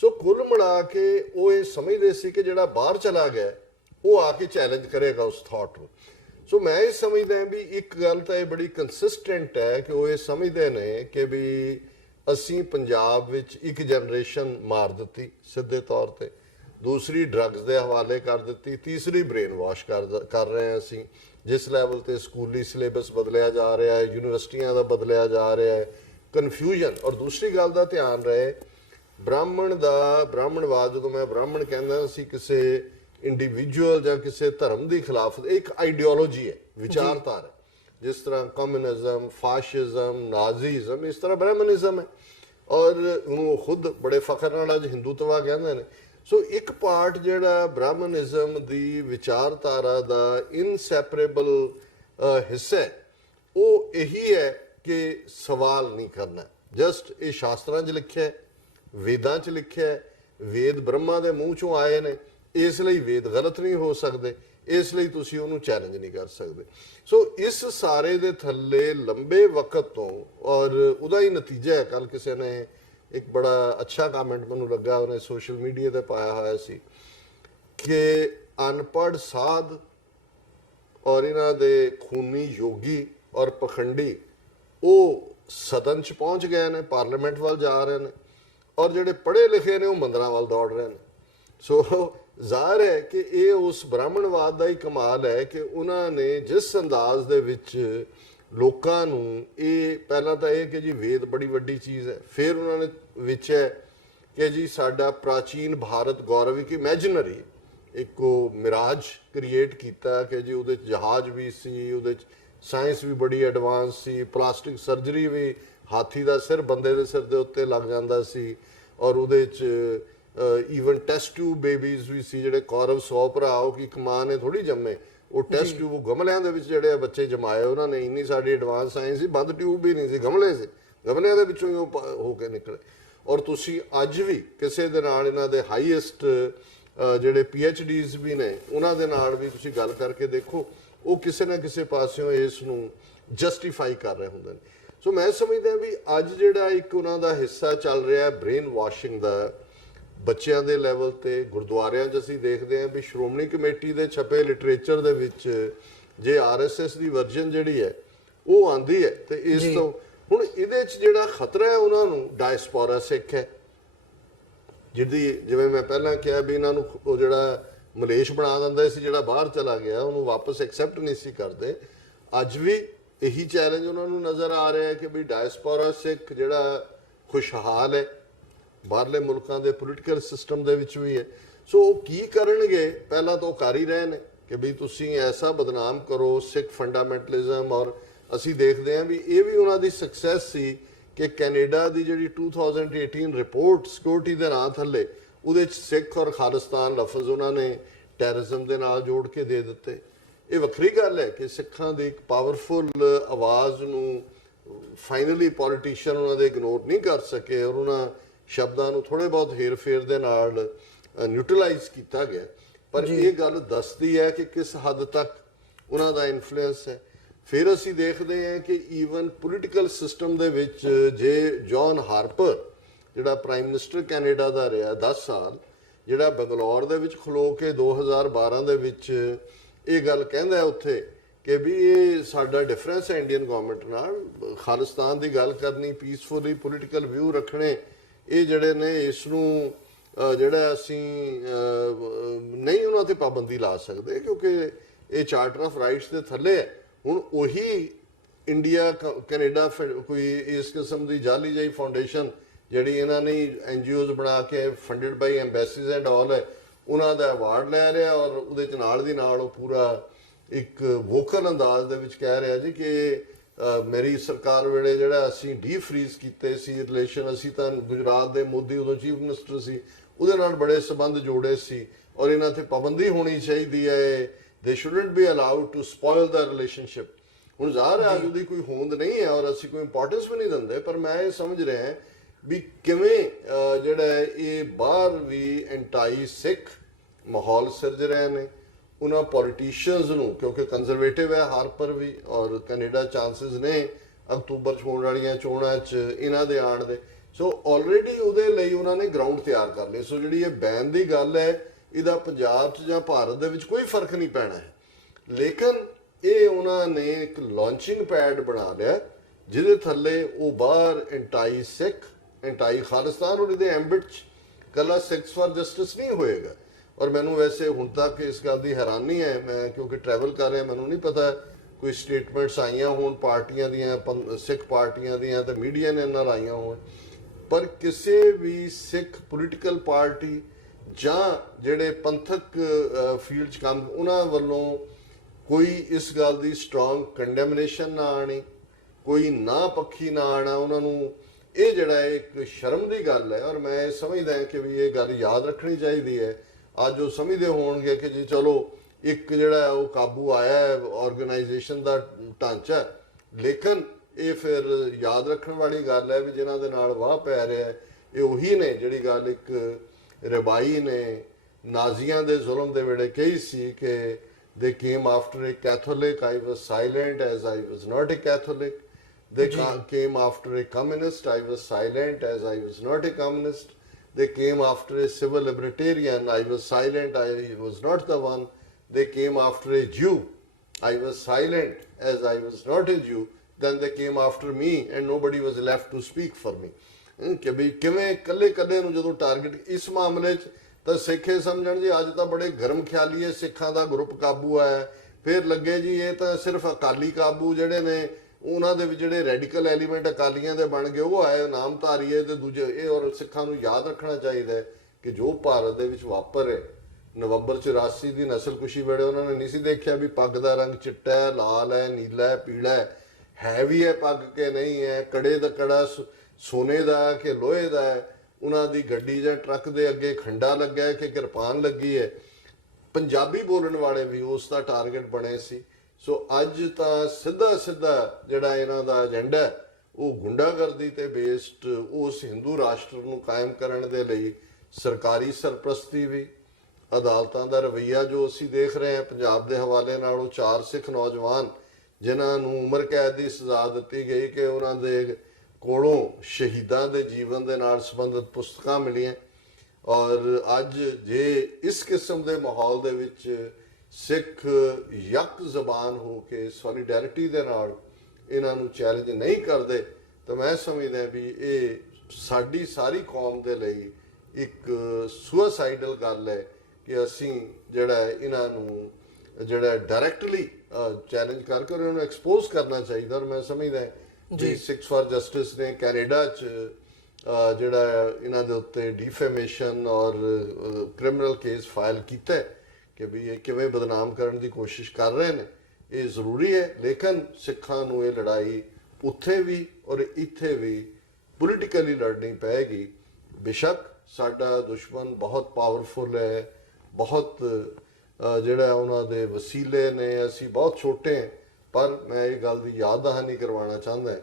ਸੋ ਕੁੱਲ ਮਿਲਾ ਕੇ ਉਹ ਇਹ ਸਮਝਦੇ ਸੀ ਕਿ ਜਿਹੜਾ ਬਾਹਰ ਚਲਾ ਗਿਆ ਉਹ ਆ ਕੇ ਚੈਲੰਜ ਕਰੇਗਾ ਉਸ ਥਾਟ ਨੂੰ। ਸੋ ਮੈਂ ਇਹ ਸਮਝਦਾ ਵੀ ਇੱਕ ਗੱਲ ਤਾਂ ਇਹ ਬੜੀ ਕੰਸਿਸਟੈਂਟ ਹੈ ਕਿ ਉਹ ਇਹ ਸਮਝਦੇ ਨੇ ਕਿ ਵੀ ਅਸੀਂ ਪੰਜਾਬ ਵਿੱਚ ਇੱਕ ਜਨਰੇਸ਼ਨ ਮਾਰ ਦਿੱਤੀ ਸਿੱਧੇ ਤੌਰ ਤੇ, ਦੂਸਰੀ ਡਰੱਗਸ ਦੇ ਹਵਾਲੇ ਕਰ ਦਿੱਤੀ, ਤੀਸਰੀ ਬ੍ਰੇਨ ਵਾਸ਼ ਕਰ ਰਹੇ ਹਾਂ ਅਸੀਂ। ਜਿਸ ਲੈਵਲ ਤੇ ਸਕੂਲੀ ਸਿਲੇਬਸ ਬਦਲਿਆ ਜਾ ਰਿਹਾ ਹੈ, ਯੂਨੀਵਰਸਿਟੀਆਂ ਦਾ ਬਦਲਿਆ ਜਾ ਰਿਹਾ ਹੈ, ਕਨਫਿਊਜ਼ਨ। ਔਰ ਦੂਸਰੀ ਗੱਲ ਦਾ ਧਿਆਨ ਰਹੇ, ਬ੍ਰਾਹਮਣਵਾਦ, ਜਦੋਂ ਮੈਂ ਬ੍ਰਾਹਮਣ ਕਹਿੰਦਾ ਸੀ ਕਿਸੇ ਇੰਡੀਵਿਜੂਅਲ ਜਾਂ ਕਿਸੇ ਧਰਮ ਦੇ ਖਿਲਾਫ, ਇੱਕ ਆਈਡੀਓਲੋਜੀ ਹੈ, ਵਿਚਾਰਧਾਰਾ। ਜਿਸ ਤਰ੍ਹਾਂ ਕਮਿਊਨਿਜ਼ਮ, ਫਾਸ਼ਿਜ਼ਮ, ਨਾਜ਼ੀਜ਼ਮ, ਇਸ ਤਰ੍ਹਾਂ ਬ੍ਰਾਹਮਣਿਜ਼ਮ ਹੈ। ਔਰ ਉਹਨੂੰ ਖੁਦ ਬੜੇ ਫਖਰ ਨਾਲ ਅੱਜ ਹਿੰਦੂਤਵਾ ਕਹਿੰਦੇ ਨੇ। ਸੋ ਇੱਕ ਪਾਰਟ ਜਿਹੜਾ ਬ੍ਰਾਹਮਣਿਜ਼ਮ ਦੀ ਵਿਚਾਰਧਾਰਾ ਦਾ ਇਨਸੈਪਰੇਬਲ ਹਿੱਸਾ ਹੈ, ਉਹ ਇਹੀ ਹੈ ਕਿ ਸਵਾਲ ਨਹੀਂ ਕਰਨਾ। ਜਸਟ ਇਹ ਸ਼ਾਸਤਰਾਂ 'ਚ ਲਿਖਿਆ, ਵੇਦਾਂ 'ਚ ਲਿਖਿਆ, ਵੇਦ ਬ੍ਰਹਮਾ ਦੇ ਮੂੰਹ 'ਚੋਂ ਆਏ ਨੇ, ਇਸ ਲਈ ਵੇਦ ਗਲਤ ਨਹੀਂ ਹੋ ਸਕਦੇ, ਇਸ ਲਈ ਤੁਸੀਂ ਉਹਨੂੰ ਚੈਲੰਜ ਨਹੀਂ ਕਰ ਸਕਦੇ। ਸੋ ਇਸ ਸਾਰੇ ਦੇ ਥੱਲੇ ਲੰਬੇ ਵਕਤ ਤੋਂ, ਔਰ ਉਹਦਾ ਹੀ ਨਤੀਜਾ ਹੈ, ਕੱਲ ਕਿਸੇ ਨੇ ਇੱਕ ਬੜਾ ਅੱਛਾ ਕਮੈਂਟ ਮੈਨੂੰ ਲੱਗਾ, ਉਹਨੇ ਸੋਸ਼ਲ ਮੀਡੀਆ ਤੇ ਪਾਇਆ ਹੋਇਆ ਸੀ ਕਿ ਅਨਪੜ੍ਹ ਸਾਧ ਔਰ ਇਹਨਾਂ ਦੇ ਖੂਨੀ ਯੋਗੀ ਔਰ ਪਖੰਡੀ ਉਹ ਸਦਨ 'ਚ ਪਹੁੰਚ ਗਏ ਨੇ, ਪਾਰਲੀਮੈਂਟ ਵੱਲ ਜਾ ਰਹੇ ਨੇ, ਔਰ ਜਿਹੜੇ ਪੜ੍ਹੇ ਲਿਖੇ ਨੇ ਉਹ ਮੰਦਰਾਂ ਵੱਲ ਦੌੜ ਰਹੇ ਨੇ। ਸੋ ਜ਼ਾਹਰ ਹੈ ਕਿ ਇਹ ਉਸ ਬ੍ਰਾਹਮਣਵਾਦ ਦਾ ਹੀ ਕਮਾਲ ਹੈ ਕਿ ਉਹਨਾਂ ਨੇ ਜਿਸ ਅੰਦਾਜ਼ ਦੇ ਵਿੱਚ ਲੋਕਾਂ ਨੂੰ, ਇਹ ਪਹਿਲਾਂ ਤਾਂ ਇਹ ਕਿ ਜੀ ਵੇਦ ਬੜੀ ਵੱਡੀ ਚੀਜ਼ ਹੈ, ਫਿਰ ਉਹਨਾਂ ਨੇ ਵਿੱਚ ਹੈ ਕਿ ਜੀ ਸਾਡਾ ਪ੍ਰਾਚੀਨ ਭਾਰਤ ਗੌਰਵ, ਇੱਕ ਇਮੈਜਿਨਰੀ ਇੱਕ ਮਿਰਾਜ ਕ੍ਰੀਏਟ ਕੀਤਾ ਕਿ ਜੀ ਉਹਦੇ 'ਚ ਜਹਾਜ਼ ਵੀ ਸੀ, ਉਹਦੇ 'ਚ ਸਾਇੰਸ ਵੀ ਬੜੀ ਐਡਵਾਂਸ ਸੀ, ਪਲਾਸਟਿਕ ਸਰਜਰੀ ਵੀ, ਹਾਥੀ ਦਾ ਸਿਰ ਬੰਦੇ ਦੇ ਸਿਰ ਦੇ ਉੱਤੇ ਲੱਗ ਜਾਂਦਾ ਸੀ, ਔਰ ਉਹਦੇ 'ਚ ਈਵਨ ਟੈਸਟ ਟਿਊਬ ਬੇਬੀਜ਼ ਵੀ ਸੀ, ਜਿਹੜੇ ਕੌਰਵ 100 ਭਰਾ, ਉਹ ਕਿ ਇੱਕ ਮਾਂ ਨੇ ਥੋੜੀ ਜੰਮੇ, ਉਹ ਟੈਸਟ ਟਿਊਬ, ਉਹ ਗਮਲਿਆਂ ਦੇ ਵਿੱਚ ਜਿਹੜੇ ਬੱਚੇ ਜਮਾਏ ਉਹਨਾਂ ਨੇ, ਇੰਨੀ ਸਾਡੀ ਐਡਵਾਂਸ ਸਾਇੰਸ ਸੀ, ਬੰਦ ਟਿਊਬ ਵੀ ਨਹੀਂ ਸੀ, ਗਮਲੇ ਸੀ, ਗਮਲਿਆਂ ਦੇ ਵਿੱਚੋਂ ਹੀ ਉਹ ਹੋ ਕੇ ਨਿਕਲੇ। ਔਰ ਤੁਸੀਂ ਅੱਜ ਵੀ ਕਿਸੇ ਦੇ ਨਾਲ ਇਹਨਾਂ ਦੇ ਹਾਈਐਸਟ ਜਿਹੜੇ PhDs ਵੀ ਨੇ, ਉਹਨਾਂ ਦੇ ਨਾਲ ਵੀ ਤੁਸੀਂ ਗੱਲ ਕਰਕੇ ਦੇਖੋ, ਉਹ ਕਿਸੇ ਨਾ ਕਿਸੇ ਪਾਸਿਓਂ ਇਸ ਨੂੰ ਜਸਟੀਫਾਈ ਕਰ ਰਹੇ ਹੁੰਦੇ ਨੇ। ਸੋ ਮੈਂ ਸਮਝਦਾ ਵੀ ਅੱਜ ਜਿਹੜਾ ਇੱਕ ਉਹਨਾਂ ਦਾ ਹਿੱਸਾ ਚੱਲ ਰਿਹਾ ਬ੍ਰੇਨ ਵਾਸ਼ਿੰਗ ਦਾ, ਬੱਚਿਆਂ ਦੇ ਲੈਵਲ ਤੇ, ਗੁਰਦੁਆਰਿਆਂ 'ਚ ਅਸੀਂ ਦੇਖਦੇ ਹਾਂ ਵੀ ਸ਼੍ਰੋਮਣੀ ਕਮੇਟੀ ਦੇ ਛਪੇ ਲਿਟਰੇਚਰ ਦੇ ਵਿੱਚ ਜੇ RSS ਦੀ ਵਰਜਨ ਜਿਹੜੀ ਹੈ ਉਹ ਆਂਦੀ ਹੈ, ਤੇ ਇਸ ਤੋਂ ਹੁਣ ਇਹਦੇ 'ਚ ਜਿਹੜਾ ਖਤਰਾ ਹੈ ਉਹਨਾਂ ਨੂੰ ਡਾਇਸਪੋਰਾ ਸਿੱਖ ਹੈ, ਜਿਹਦੀ ਜਿਵੇਂ ਮੈਂ ਪਹਿਲਾਂ ਕਿਹਾ ਵੀ ਇਹਨਾਂ ਨੂੰ ਉਹ ਜਿਹੜਾ ਮਲੇਸ਼ ਬਣਾ ਦਿੰਦਾ ਸੀ, ਜਿਹੜਾ ਬਾਹਰ ਚਲਾ ਗਿਆ ਉਹਨੂੰ ਵਾਪਸ ਐਕਸੈਪਟ ਨਹੀਂ ਸੀ ਕਰਦੇ। ਅੱਜ ਵੀ ਇਹੀ ਚੈਲੰਜ ਉਹਨਾਂ ਨੂੰ ਨਜ਼ਰ ਆ ਰਿਹਾ ਹੈ ਕਿ ਵੀ ਡਾਇਸਪੋਰਾ ਸਿੱਖ ਜਿਹੜਾ ਖੁਸ਼ਹਾਲ ਹੈ, ਬਾਹਰਲੇ ਮੁਲਕਾਂ ਦੇ ਪੋਲੀਟੀਕਲ ਸਿਸਟਮ ਦੇ ਵਿੱਚ ਵੀ ਹੈ। ਸੋ ਉਹ ਕੀ ਕਰਨਗੇ, ਪਹਿਲਾਂ ਤਾਂ ਉਹ ਕਰ ਹੀ ਰਹੇ ਨੇ ਕਿ ਵੀ ਤੁਸੀਂ ਐਸਾ ਬਦਨਾਮ ਕਰੋ ਸਿੱਖ ਫੰਡਾਮੈਂਟਲਿਜ਼ਮ। ਔਰ ਅਸੀਂ ਦੇਖਦੇ ਹਾਂ ਵੀ ਇਹ ਵੀ ਉਹਨਾਂ ਦੀ ਸਕਸੈਸ ਸੀ ਕਿ ਕੈਨੇਡਾ ਦੀ ਜਿਹੜੀ 2018 ਰਿਪੋਰਟ ਸਿਕਿਉਰਿਟੀ ਦੇ ਨਾਂ ਥੱਲੇ, ਉਹਦੇ 'ਚ ਸਿੱਖ ਔਰ ਖਾਲਿਸਤਾਨ ਲਫ਼ਜ਼ ਉਹਨਾਂ ਨੇ ਟੈਰਰਿਜ਼ਮ ਦੇ ਨਾਲ ਜੋੜ ਕੇ ਦੇ ਦਿੱਤੇ। ਇਹ ਵੱਖਰੀ ਗੱਲ ਹੈ ਕਿ ਸਿੱਖਾਂ ਦੀ ਇੱਕ ਪਾਵਰਫੁਲ ਆਵਾਜ਼ ਨੂੰ ਫਾਈਨਲੀ ਪੋਲੀਟੀਸ਼ੀਅਨ ਉਹਨਾਂ ਦੇ ਇਗਨੋਰ ਨਹੀਂ ਕਰ ਸਕੇ, ਔਰ ਉਹਨਾਂ ਸ਼ਬਦਾਂ ਨੂੰ ਥੋੜੇ ਬਹੁਤ ਹੇਰ-ਫੇਰ ਦੇ ਨਾਲ ਨਿਊਟਰਲਾਈਜ਼ ਕੀਤਾ ਗਿਆ। ਪਰ ਇਹ ਗੱਲ ਦੱਸਦੀ ਹੈ ਕਿ ਕਿਸ ਹੱਦ ਤੱਕ ਉਹਨਾਂ ਦਾ ਇਨਫਲੂਐਂਸ ਹੈ। ਫਿਰ ਅਸੀਂ ਦੇਖਦੇ ਹਾਂ ਕਿ ਈਵਨ ਪੋਲੀਟੀਕਲ ਸਿਸਟਮ ਦੇ ਵਿੱਚ ਜੇ ਜੌਨ ਹਾਰਪਰ ਜਿਹੜਾ ਪ੍ਰਾਈਮ ਮਿਨਿਸਟਰ ਕੈਨੇਡਾ ਦਾ ਰਿਹਾ 10 ਸਾਲ, ਜਿਹੜਾ ਬੰਗਲੌਰ ਦੇ ਵਿੱਚ ਖਲੋ ਕੇ 2012 ਦੇ ਵਿੱਚ ਇਹ ਗੱਲ ਕਹਿੰਦਾ ਉੱਥੇ ਕਿ ਵੀ ਇਹ ਸਾਡਾ ਡਿਫਰੈਂਸ ਹੈ ਇੰਡੀਅਨ ਗਵਰਨਮੈਂਟ ਨਾਲ, ਖਾਲਿਸਤਾਨ ਦੀ ਗੱਲ ਕਰਨੀ, ਪੀਸਫੁਲੀ ਪੋਲੀਟੀਕਲ ਵਿਊ ਰੱਖਣੇ, ਇਹ ਜਿਹੜੇ ਨੇ ਇਸ ਨੂੰ ਜਿਹੜਾ ਅਸੀਂ ਨਹੀਂ ਉਹਨਾਂ ਤੇ ਪਾਬੰਦੀ ਲਾ ਸਕਦੇ ਕਿਉਂਕਿ ਇਹ ਚਾਰਟਰ ਆਫ ਰਾਈਟਸ ਦੇ ਥੱਲੇ ਹੈ। ਹੁਣ ਉਹੀ ਇੰਡੀਆ ਕੈਨੇਡਾ ਕੋਈ ਇਸ ਕਿਸਮ ਦੀ ਜਾਲੀ ਜਿਹੀ ਫਾਊਂਡੇਸ਼ਨ ਜਿਹੜੀ ਇਹਨਾਂ ਨੇ NGOs ਬਣਾ ਕੇ funded by embassies and all ਹੈ, ਉਹਨਾਂ ਦਾ ਅਵਾਰਡ ਲੈ ਰਿਹਾ ਔਰ ਉਹਦੇ ਚ ਨਾਲ ਦੀ ਨਾਲ ਉਹ ਪੂਰਾ ਇੱਕ ਵੋਕਲ ਅੰਦਾਜ਼ ਦੇ ਵਿੱਚ ਕਹਿ ਰਿਹਾ ਜੀ ਕਿ ਮੇਰੀ ਸਰਕਾਰ ਵੇਲੇ ਜਿਹੜਾ ਅਸੀਂ ਡੀਫਰੀਜ਼ ਕੀਤੇ ਸੀ ਰਿਲੇਸ਼ਨ, ਅਸੀਂ ਤਾਂ ਗੁਜਰਾਤ ਦੇ ਮੋਦੀ ਉਦੋਂ ਚੀਫ ਮਿਨਿਸਟਰ ਸੀ, ਉਹਦੇ ਨਾਲ ਬੜੇ ਸੰਬੰਧ ਜੋੜੇ ਸੀ ਔਰ ਇਹਨਾਂ ਤੇ ਪਾਬੰਦੀ ਹੋਣੀ ਚਾਹੀਦੀ ਹੈ, they shouldn't be allowed to spoil the relationship. ਹੁਣ ਜ਼ਾਹਰ ਹੈ ਅੱਜ ਉਹਦੀ ਕੋਈ ਹੋਂਦ ਨਹੀਂ ਹੈ ਔਰ ਅਸੀਂ ਕੋਈ ਇੰਪੋਰਟੈਂਸ ਵੀ ਨਹੀਂ ਦਿੰਦੇ, ਪਰ ਮੈਂ ਇਹ ਸਮਝ ਰਿਹਾ ਵੀ ਕਿਵੇਂ ਜਿਹੜਾ ਇਹ ਬਾਹਰ ਵੀ ਐਂਟਾਈ ਸਿੱਖ ਮਾਹੌਲ ਸਿਰਜ ਰਹੇ ਨੇ ਉਹਨਾਂ ਪੋਲੀਟੀਸ਼ੀਅਨਸ ਨੂੰ, ਕਿਉਂਕਿ ਕੰਜ਼ਰਵੇਟਿਵ ਹੈ ਹਾਰਪਰ ਵੀ ਔਰ ਕੈਨੇਡਾ ਚਾਂਸਸ ਨੇ ਅਕਤੂਬਰ 'ਚ ਹੋਣ ਵਾਲੀਆਂ ਚੋਣਾਂ 'ਚ ਇਹਨਾਂ ਦੇ ਆਉਣ ਦੇ, ਸੋ ਆਲਰੇਡੀ ਉਹਦੇ ਲਈ ਉਹਨਾਂ ਨੇ ਗਰਾਊਂਡ ਤਿਆਰ ਕਰ ਲਏ। ਸੋ ਜਿਹੜੀ ਇਹ ਬੈਨ ਦੀ ਗੱਲ ਹੈ ਇਹਦਾ ਪੰਜਾਬ 'ਚ ਜਾਂ ਭਾਰਤ ਦੇ ਵਿੱਚ ਕੋਈ ਫਰਕ ਨਹੀਂ ਪੈਣਾ ਹੈ, ਲੇਕਿਨ ਇਹ ਉਹਨਾਂ ਨੇ ਇੱਕ ਲਾਂਚਿੰਗ ਪੈਡ ਬਣਾ ਲਿਆ ਜਿਹਦੇ ਥੱਲੇ ਉਹ ਬਾਹਰ ਐਂਟਾਈ ਸਿੱਖ, ਐਂਟਾਈ ਖਾਲਿਸਤਾਨ ਔਰ ਇਹਦੇ ਐਂਬਿਟ 'ਚ ਕੱਲਾ ਸਿੱਖਸ ਫਾਰ ਜਸਟਿਸ ਨਹੀਂ ਹੋਏਗਾ। ਔਰ ਮੈਨੂੰ ਵੈਸੇ ਹੁਣ ਤੱਕ ਇਸ ਗੱਲ ਦੀ ਹੈਰਾਨੀ ਹੈ, ਮੈਂ ਕਿਉਂਕਿ ਟਰੈਵਲ ਕਰ ਰਿਹਾ, ਮੈਨੂੰ ਨਹੀਂ ਪਤਾ ਕੋਈ ਸਟੇਟਮੈਂਟਸ ਆਈਆਂ ਹੋਣ ਪਾਰਟੀਆਂ ਦੀਆਂ, ਸਿੱਖ ਪਾਰਟੀਆਂ ਦੀਆਂ ਤੇ ਮੀਡੀਆ ਨੇ ਨਾਲ ਆਈਆਂ ਹੋਣ, ਪਰ ਕਿਸੇ ਵੀ ਸਿੱਖ ਪੋਲੀਟੀਕਲ ਪਾਰਟੀ ਜਾਂ ਜਿਹੜੇ ਪੰਥਕ ਫੀਲਡ 'ਚ ਕੰਮ ਉਹਨਾਂ ਵੱਲੋਂ ਕੋਈ ਇਸ ਗੱਲ ਦੀ ਸਟਰੋਂਗ ਕੰਡੈਮਨੇਸ਼ਨ ਨਾ ਆਣੀ, ਕੋਈ ਨਾ ਪੱਖੀ ਨਾ ਆਣਾ ਉਹਨਾਂ ਨੂੰ, ਇਹ ਜਿਹੜਾ ਇੱਕ ਸ਼ਰਮ ਦੀ ਗੱਲ ਹੈ। ਔਰ ਮੈਂ ਸਮਝਦਾ ਕਿ ਵੀ ਇਹ ਗੱਲ ਯਾਦ ਰੱਖਣੀ ਚਾਹੀਦੀ ਹੈ। ਅੱਜ ਉਹ ਸਮਝਦੇ ਹੋਣਗੇ ਕਿ ਜੀ ਚਲੋ ਇੱਕ ਜਿਹੜਾ ਉਹ ਕਾਬੂ ਆਇਆ ਹੈ ਆਰਗੇਨਾਈਜੇਸ਼ਨ ਦਾ ਢਾਂਚਾ, ਲੇਕਿਨ ਇਹ ਫਿਰ ਯਾਦ ਰੱਖਣ ਵਾਲੀ ਗੱਲ ਹੈ ਵੀ ਜਿਨ੍ਹਾਂ ਦੇ ਨਾਲ ਵਾਹ ਪੈ ਰਿਹਾ ਇਹ ਉਹੀ ਨੇ ਜਿਹੜੀ ਗੱਲ ਇੱਕ ਰਬਾਈ ਨੇ ਨਾਜ਼ੀਆਂ ਦੇ ਜ਼ੁਲਮ ਦੇ ਵੇਲੇ ਕਹੀ ਸੀ ਕਿ they came after a Catholic, I was silent as I was not a Catholic. They came after a communist, I was silent as I was not a communist. They came after a civil libertarian, I was silent, I was not the one. They came after a Jew, I was silent as I was not a Jew. Then they came after me and nobody was left to speak for me. ਕਿ ਵੀ ਕਿਵੇਂ ਕੱਲੇ ਕੱਲੇ ਨੂੰ ਜਦੋਂ target ਇਸ ਮਾਮਲੇ 'ਚ ਤਾਂ ਸਿੱਖੇ ਸਮਝਣ ਜੀ ਅੱਜ ਤਾਂ ਬੜੇ ਗਰਮ ਖਿਆਲੀਏ ਸਿੱਖਾਂ ਦਾ ਗਰੁੱਪ ਕਾਬੂ ਆਇਆ, ਫਿਰ ਲੱਗੇ ਜੀ ਇਹ ਤਾਂ ਸਿਰਫ ਅਕਾਲੀ ਕਾਬੂ ਜਿਹੜੇ ਨੇ ਉਹਨਾਂ ਦੇ ਵਿੱਚ ਜਿਹੜੇ ਰੈਡੀਕਲ ਐਲੀਮੈਂਟ ਅਕਾਲੀਆਂ ਦੇ ਬਣ ਗਏ ਉਹ ਆਏ ਨਾਮਧਾਰੀਏ ਤੇ ਦੂਜੇ ਇਹ। ਔਰ ਸਿੱਖਾਂ ਨੂੰ ਯਾਦ ਰੱਖਣਾ ਚਾਹੀਦਾ ਹੈ ਕਿ ਜੋ ਭਾਰਤ ਦੇ ਵਿੱਚ ਵਾਪਰੇ ਨਵੰਬਰ 84 ਦੀ ਨਸਲਕੁਸ਼ੀ ਵੇਲੇ ਉਹਨਾਂ ਨੇ ਨਹੀਂ ਸੀ ਦੇਖਿਆ ਵੀ ਪੱਗ ਦਾ ਰੰਗ ਚਿੱਟਾ ਹੈ, ਲਾਲ ਹੈ, ਨੀਲਾ ਹੈ, ਪੀਲਾ ਹੈ ਵੀ ਹੈ ਪੱਗ ਕੇ ਨਹੀਂ ਹੈ, ਕੜੇ ਦਾ ਕੜਾ ਸੋਨੇ ਦਾ ਕਿ ਲੋਹੇ ਦਾ ਹੈ, ਉਹਨਾਂ ਦੀ ਗੱਡੀ ਜਾਂ ਟਰੱਕ ਦੇ ਅੱਗੇ ਖੰਡਾ ਲੱਗਾ ਹੈ ਕਿ ਕਿਰਪਾਨ ਲੱਗੀ ਹੈ। ਪੰਜਾਬੀ ਬੋਲਣ ਵਾਲੇ ਵੀ ਉਸ ਦਾ ਟਾਰਗੇਟ ਬਣੇ ਸੀ। ਸੋ ਅੱਜ ਤਾਂ ਸਿੱਧਾ ਜਿਹੜਾ ਇਹਨਾਂ ਦਾ ਏਜੰਡਾ ਉਹ ਗੁੰਡਾਗਰਦੀ ਤੇ ਬੇਸਡ ਉਸ ਹਿੰਦੂ ਰਾਸ਼ਟਰ ਨੂੰ ਕਾਇਮ ਕਰਨ ਦੇ ਲਈ ਸਰਕਾਰੀ ਸਰਪ੍ਰਸਤੀ ਵੀ, ਅਦਾਲਤਾਂ ਦਾ ਰਵੱਈਆ ਜੋ ਅਸੀਂ ਦੇਖ ਰਹੇ ਹਾਂ ਪੰਜਾਬ ਦੇ ਹਵਾਲੇ ਨਾਲ, ਉਹ 4 ਸਿੱਖ ਨੌਜਵਾਨ ਜਿਨ੍ਹਾਂ ਨੂੰ ਉਮਰ ਕੈਦ ਦੀ ਸਜ਼ਾ ਦਿੱਤੀ ਗਈ ਕਿ ਉਹਨਾਂ ਦੇ ਕੋਲੋਂ ਸ਼ਹੀਦਾਂ ਦੇ ਜੀਵਨ ਦੇ ਨਾਲ ਸੰਬੰਧਿਤ ਪੁਸਤਕਾਂ ਮਿਲੀਆਂ। ਔਰ ਅੱਜ ਜੇ ਇਸ ਕਿਸਮ ਦੇ ਮਾਹੌਲ ਦੇ ਵਿੱਚ ਸਿੱਖ ਯਕ ਜ਼ਬਾਨ ਹੋ ਕੇ ਸੋਲੀਡੈਰਿਟੀ ਦੇ ਨਾਲ ਇਹਨਾਂ ਨੂੰ ਚੈਲੰਜ ਨਹੀਂ ਕਰਦੇ ਤਾਂ ਮੈਂ ਸਮਝਦਾ ਵੀ ਇਹ ਸਾਡੀ ਸਾਰੀ ਕੌਮ ਦੇ ਲਈ ਇੱਕ ਸੁਸਾਈਡਲ ਗੱਲ ਹੈ ਕਿ ਅਸੀਂ ਜਿਹੜਾ ਇਹਨਾਂ ਨੂੰ ਜਿਹੜਾ ਡਾਇਰੈਕਟਲੀ ਚੈਲੰਜ ਕਰਕੇ ਉਹਨਾਂ ਨੂੰ ਐਕਸਪੋਜ਼ ਕਰਨਾ ਚਾਹੀਦਾ। ਔਰ ਮੈਂ ਸਮਝਦਾ ਜੀ ਸਿੱਖਸ ਫਾਰ ਜਸਟਿਸ ਨੇ ਕੈਨੇਡਾ 'ਚ ਜਿਹੜਾ ਇਹਨਾਂ ਦੇ ਉੱਤੇ ਡਿਫੇਮੇਸ਼ਨ ਔਰ ਕ੍ਰਿਮੀਨਲ ਕੇਸ ਫਾਈਲ ਕੀਤਾ ਕਿ ਵੀ ਇਹ ਕਿਵੇਂ ਬਦਨਾਮ ਕਰਨ ਦੀ ਕੋਸ਼ਿਸ਼ ਕਰ ਰਹੇ ਨੇ, ਇਹ ਜ਼ਰੂਰੀ ਹੈ। ਲੇਕਿਨ ਸਿੱਖਾਂ ਨੂੰ ਇਹ ਲੜਾਈ ਉੱਥੇ ਵੀ ਔਰ ਇੱਥੇ ਵੀ ਪੋਲੀਟੀਕਲੀ ਲੜਨੀ ਪਏਗੀ। ਬੇਸ਼ੱਕ ਸਾਡਾ ਦੁਸ਼ਮਣ ਬਹੁਤ ਪਾਵਰਫੁਲ ਹੈ, ਬਹੁਤ ਜਿਹੜਾ ਉਹਨਾਂ ਦੇ ਵਸੀਲੇ ਨੇ, ਅਸੀਂ ਬਹੁਤ ਛੋਟੇ ਹਾਂ, ਪਰ ਮੈਂ ਇਹ ਗੱਲ ਦੀ ਯਾਦ ਦਹਾਨੀ ਕਰਵਾਉਣਾ ਚਾਹੁੰਦਾ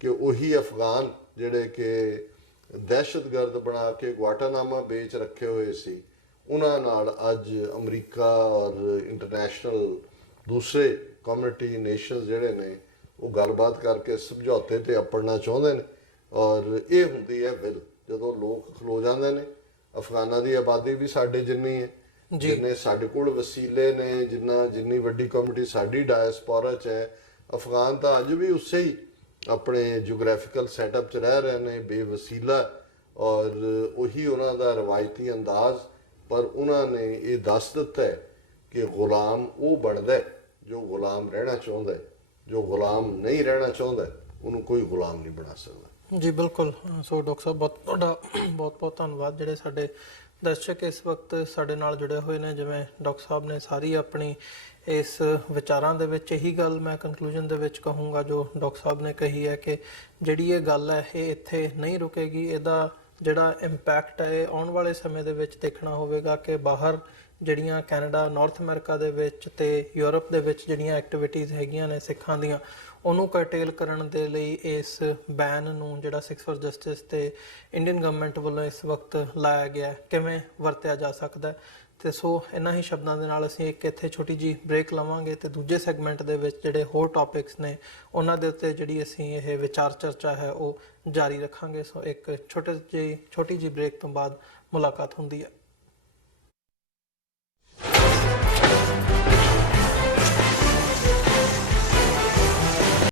ਕਿ ਉਹੀ ਅਫਗਾਨ ਜਿਹੜੇ ਕਿ ਦਹਿਸ਼ਤਗਰਦ ਬਣਾ ਕੇ ਗੁਆਟਾਨਾਮਾ ਬੇਚ ਰੱਖੇ ਹੋਏ ਸੀ, ਉਹਨਾਂ ਨਾਲ ਅੱਜ ਅਮਰੀਕਾ ਔਰ ਇੰਟਰਨੈਸ਼ਨਲ ਦੂਸਰੇ ਕਮਿਊਨਿਟੀ ਨੇਸ਼ਨਸ ਜਿਹੜੇ ਨੇ ਉਹ ਗੱਲਬਾਤ ਕਰਕੇ ਸਮਝੌਤੇ ਤੇ ਅਪੜਨਾ ਚਾਹੁੰਦੇ ਨੇ। ਔਰ ਇਹ ਹੁੰਦੀ ਹੈ ਵਿਲ, ਜਦੋਂ ਲੋਕ ਖਲੋ ਜਾਂਦੇ ਨੇ। ਅਫਗਾਨਾਂ ਦੀ ਆਬਾਦੀ ਵੀ ਸਾਡੇ ਜਿੰਨੀ ਹੈ, ਜਿੰਨੇ ਸਾਡੇ ਕੋਲ ਵਸੀਲੇ ਨੇ, ਜਿੰਨੀ ਵੱਡੀ ਕਮਿਊਨਿਟੀ ਸਾਡੀ ਡਾਇਸਪੋਰਾ 'ਚ ਹੈ। ਅਫਗਾਨ ਤਾਂ ਅੱਜ ਵੀ ਉਸੇ ਹੀ ਆਪਣੇ ਜਿਓਗ੍ਰਾਫਿਕਲ ਸੈਟਅਪ 'ਚ ਰਹਿ ਰਹੇ ਨੇ, ਬੇਵਸੀਲਾ, ਔਰ ਉਹੀ ਉਹਨਾਂ ਦਾ ਰਵਾਇਤੀ ਅੰਦਾਜ਼। ਪਰ ਉਹਨਾਂ ਨੇ ਇਹ ਦੱਸ ਦਿੱਤਾ ਹੈ ਕਿ ਗੁਲਾਮ ਉਹ ਬਣਦਾ ਹੈ ਜੋ ਗੁਲਾਮ ਰਹਿਣਾ ਚਾਹੁੰਦਾ ਹੈ, ਜੋ ਗੁਲਾਮ ਨਹੀਂ ਰਹਿਣਾ ਚਾਹੁੰਦਾ ਉਹਨੂੰ ਕੋਈ ਗੁਲਾਮ ਨਹੀਂ ਬਣਾ ਸਕਦਾ। ਜੀ ਬਿਲਕੁਲ। ਸੋ ਡਾਕਟਰ ਸਾਹਿਬ ਬਹੁਤ ਤੁਹਾਡਾ ਬਹੁਤ ਧੰਨਵਾਦ। ਜਿਹੜੇ ਸਾਡੇ ਦਰਸ਼ਕ ਇਸ ਵਕਤ ਸਾਡੇ ਨਾਲ ਜੁੜੇ ਹੋਏ ਨੇ, ਜਿਵੇਂ ਡਾਕਟਰ ਸਾਹਿਬ ਨੇ ਸਾਰੀ ਆਪਣੀ ਇਸ ਵਿਚਾਰਾਂ ਦੇ ਵਿੱਚ ਇਹੀ ਗੱਲ ਮੈਂ ਕਨਕਲੂਜਨ ਦੇ ਵਿੱਚ ਕਹੂੰਗਾ ਜੋ ਡਾਕਟਰ ਸਾਹਿਬ ਨੇ ਕਹੀ ਹੈ ਕਿ ਜਿਹੜੀ ਇਹ ਗੱਲ ਹੈ ਇਹ ਇੱਥੇ ਨਹੀਂ ਰੁਕੇਗੀ। ਇਹਦਾ ਜਿਹੜਾ ਇੰਪੈਕਟ ਹੈ ਇਹ ਆਉਣ ਵਾਲੇ ਸਮੇਂ ਦੇ ਵਿੱਚ ਦੇਖਣਾ ਹੋਵੇਗਾ ਕਿ ਬਾਹਰ ਜਿਹੜੀਆਂ ਕੈਨੇਡਾ, ਨਾਰਥ ਅਮਰੀਕਾ ਦੇ ਵਿੱਚ ਤੇ ਯੂਰਪ ਦੇ ਵਿੱਚ ਜਿਹੜੀਆਂ ਐਕਟੀਵਿਟੀਜ਼ ਹੈਗੀਆਂ ਨੇ ਸਿੱਖਾਂ ਦੀਆਂ, ਉਹਨੂੰ ਕਰਟੇਲ ਕਰਨ ਦੇ ਲਈ ਇਸ ਬੈਨ ਨੂੰ ਜਿਹੜਾ ਸਿੱਖਸ ਫॉर ਜਸਟਿਸ ਤੇ ਇੰਡੀਅਨ ਗਵਰਨਮੈਂਟ ਵੱਲੋਂ ਇਸ ਵਕਤ ਲਾਇਆ ਗਿਆ ਕਿਵੇਂ ਵਰਤਿਆ ਜਾ ਸਕਦਾ ਹੈ। ਤੇ ਸੋ ਇਹਨਾਂ ਹੀ ਸ਼ਬਦਾਂ ਦੇ ਨਾਲ ਅਸੀਂ ਇੱਕ ਇੱਥੇ ਛੋਟੀ ਜੀ ਬ੍ਰੇਕ ਲਵਾਂਗੇ ਤੇ ਦੂਜੇ ਸੈਗਮੈਂਟ ਦੇ ਵਿੱਚ ਜਿਹੜੇ ਹੋਰ ਟੌਪਿਕਸ ਨੇ ਉਹਨਾਂ ਦੇ ਉੱਤੇ ਜਿਹੜੀ ਅਸੀਂ ਇਹ ਵਿਚਾਰ ਚਰਚਾ ਹੈ ਉਹ ਜਾਰੀ ਰੱਖਾਂਗੇ। ਸੋ ਇੱਕ ਛੋਟੀ ਜੀ ਬ੍ਰੇਕ ਤੋਂ ਬਾਅਦ ਮੁਲਾਕਾਤ ਹੁੰਦੀ ਹੈ।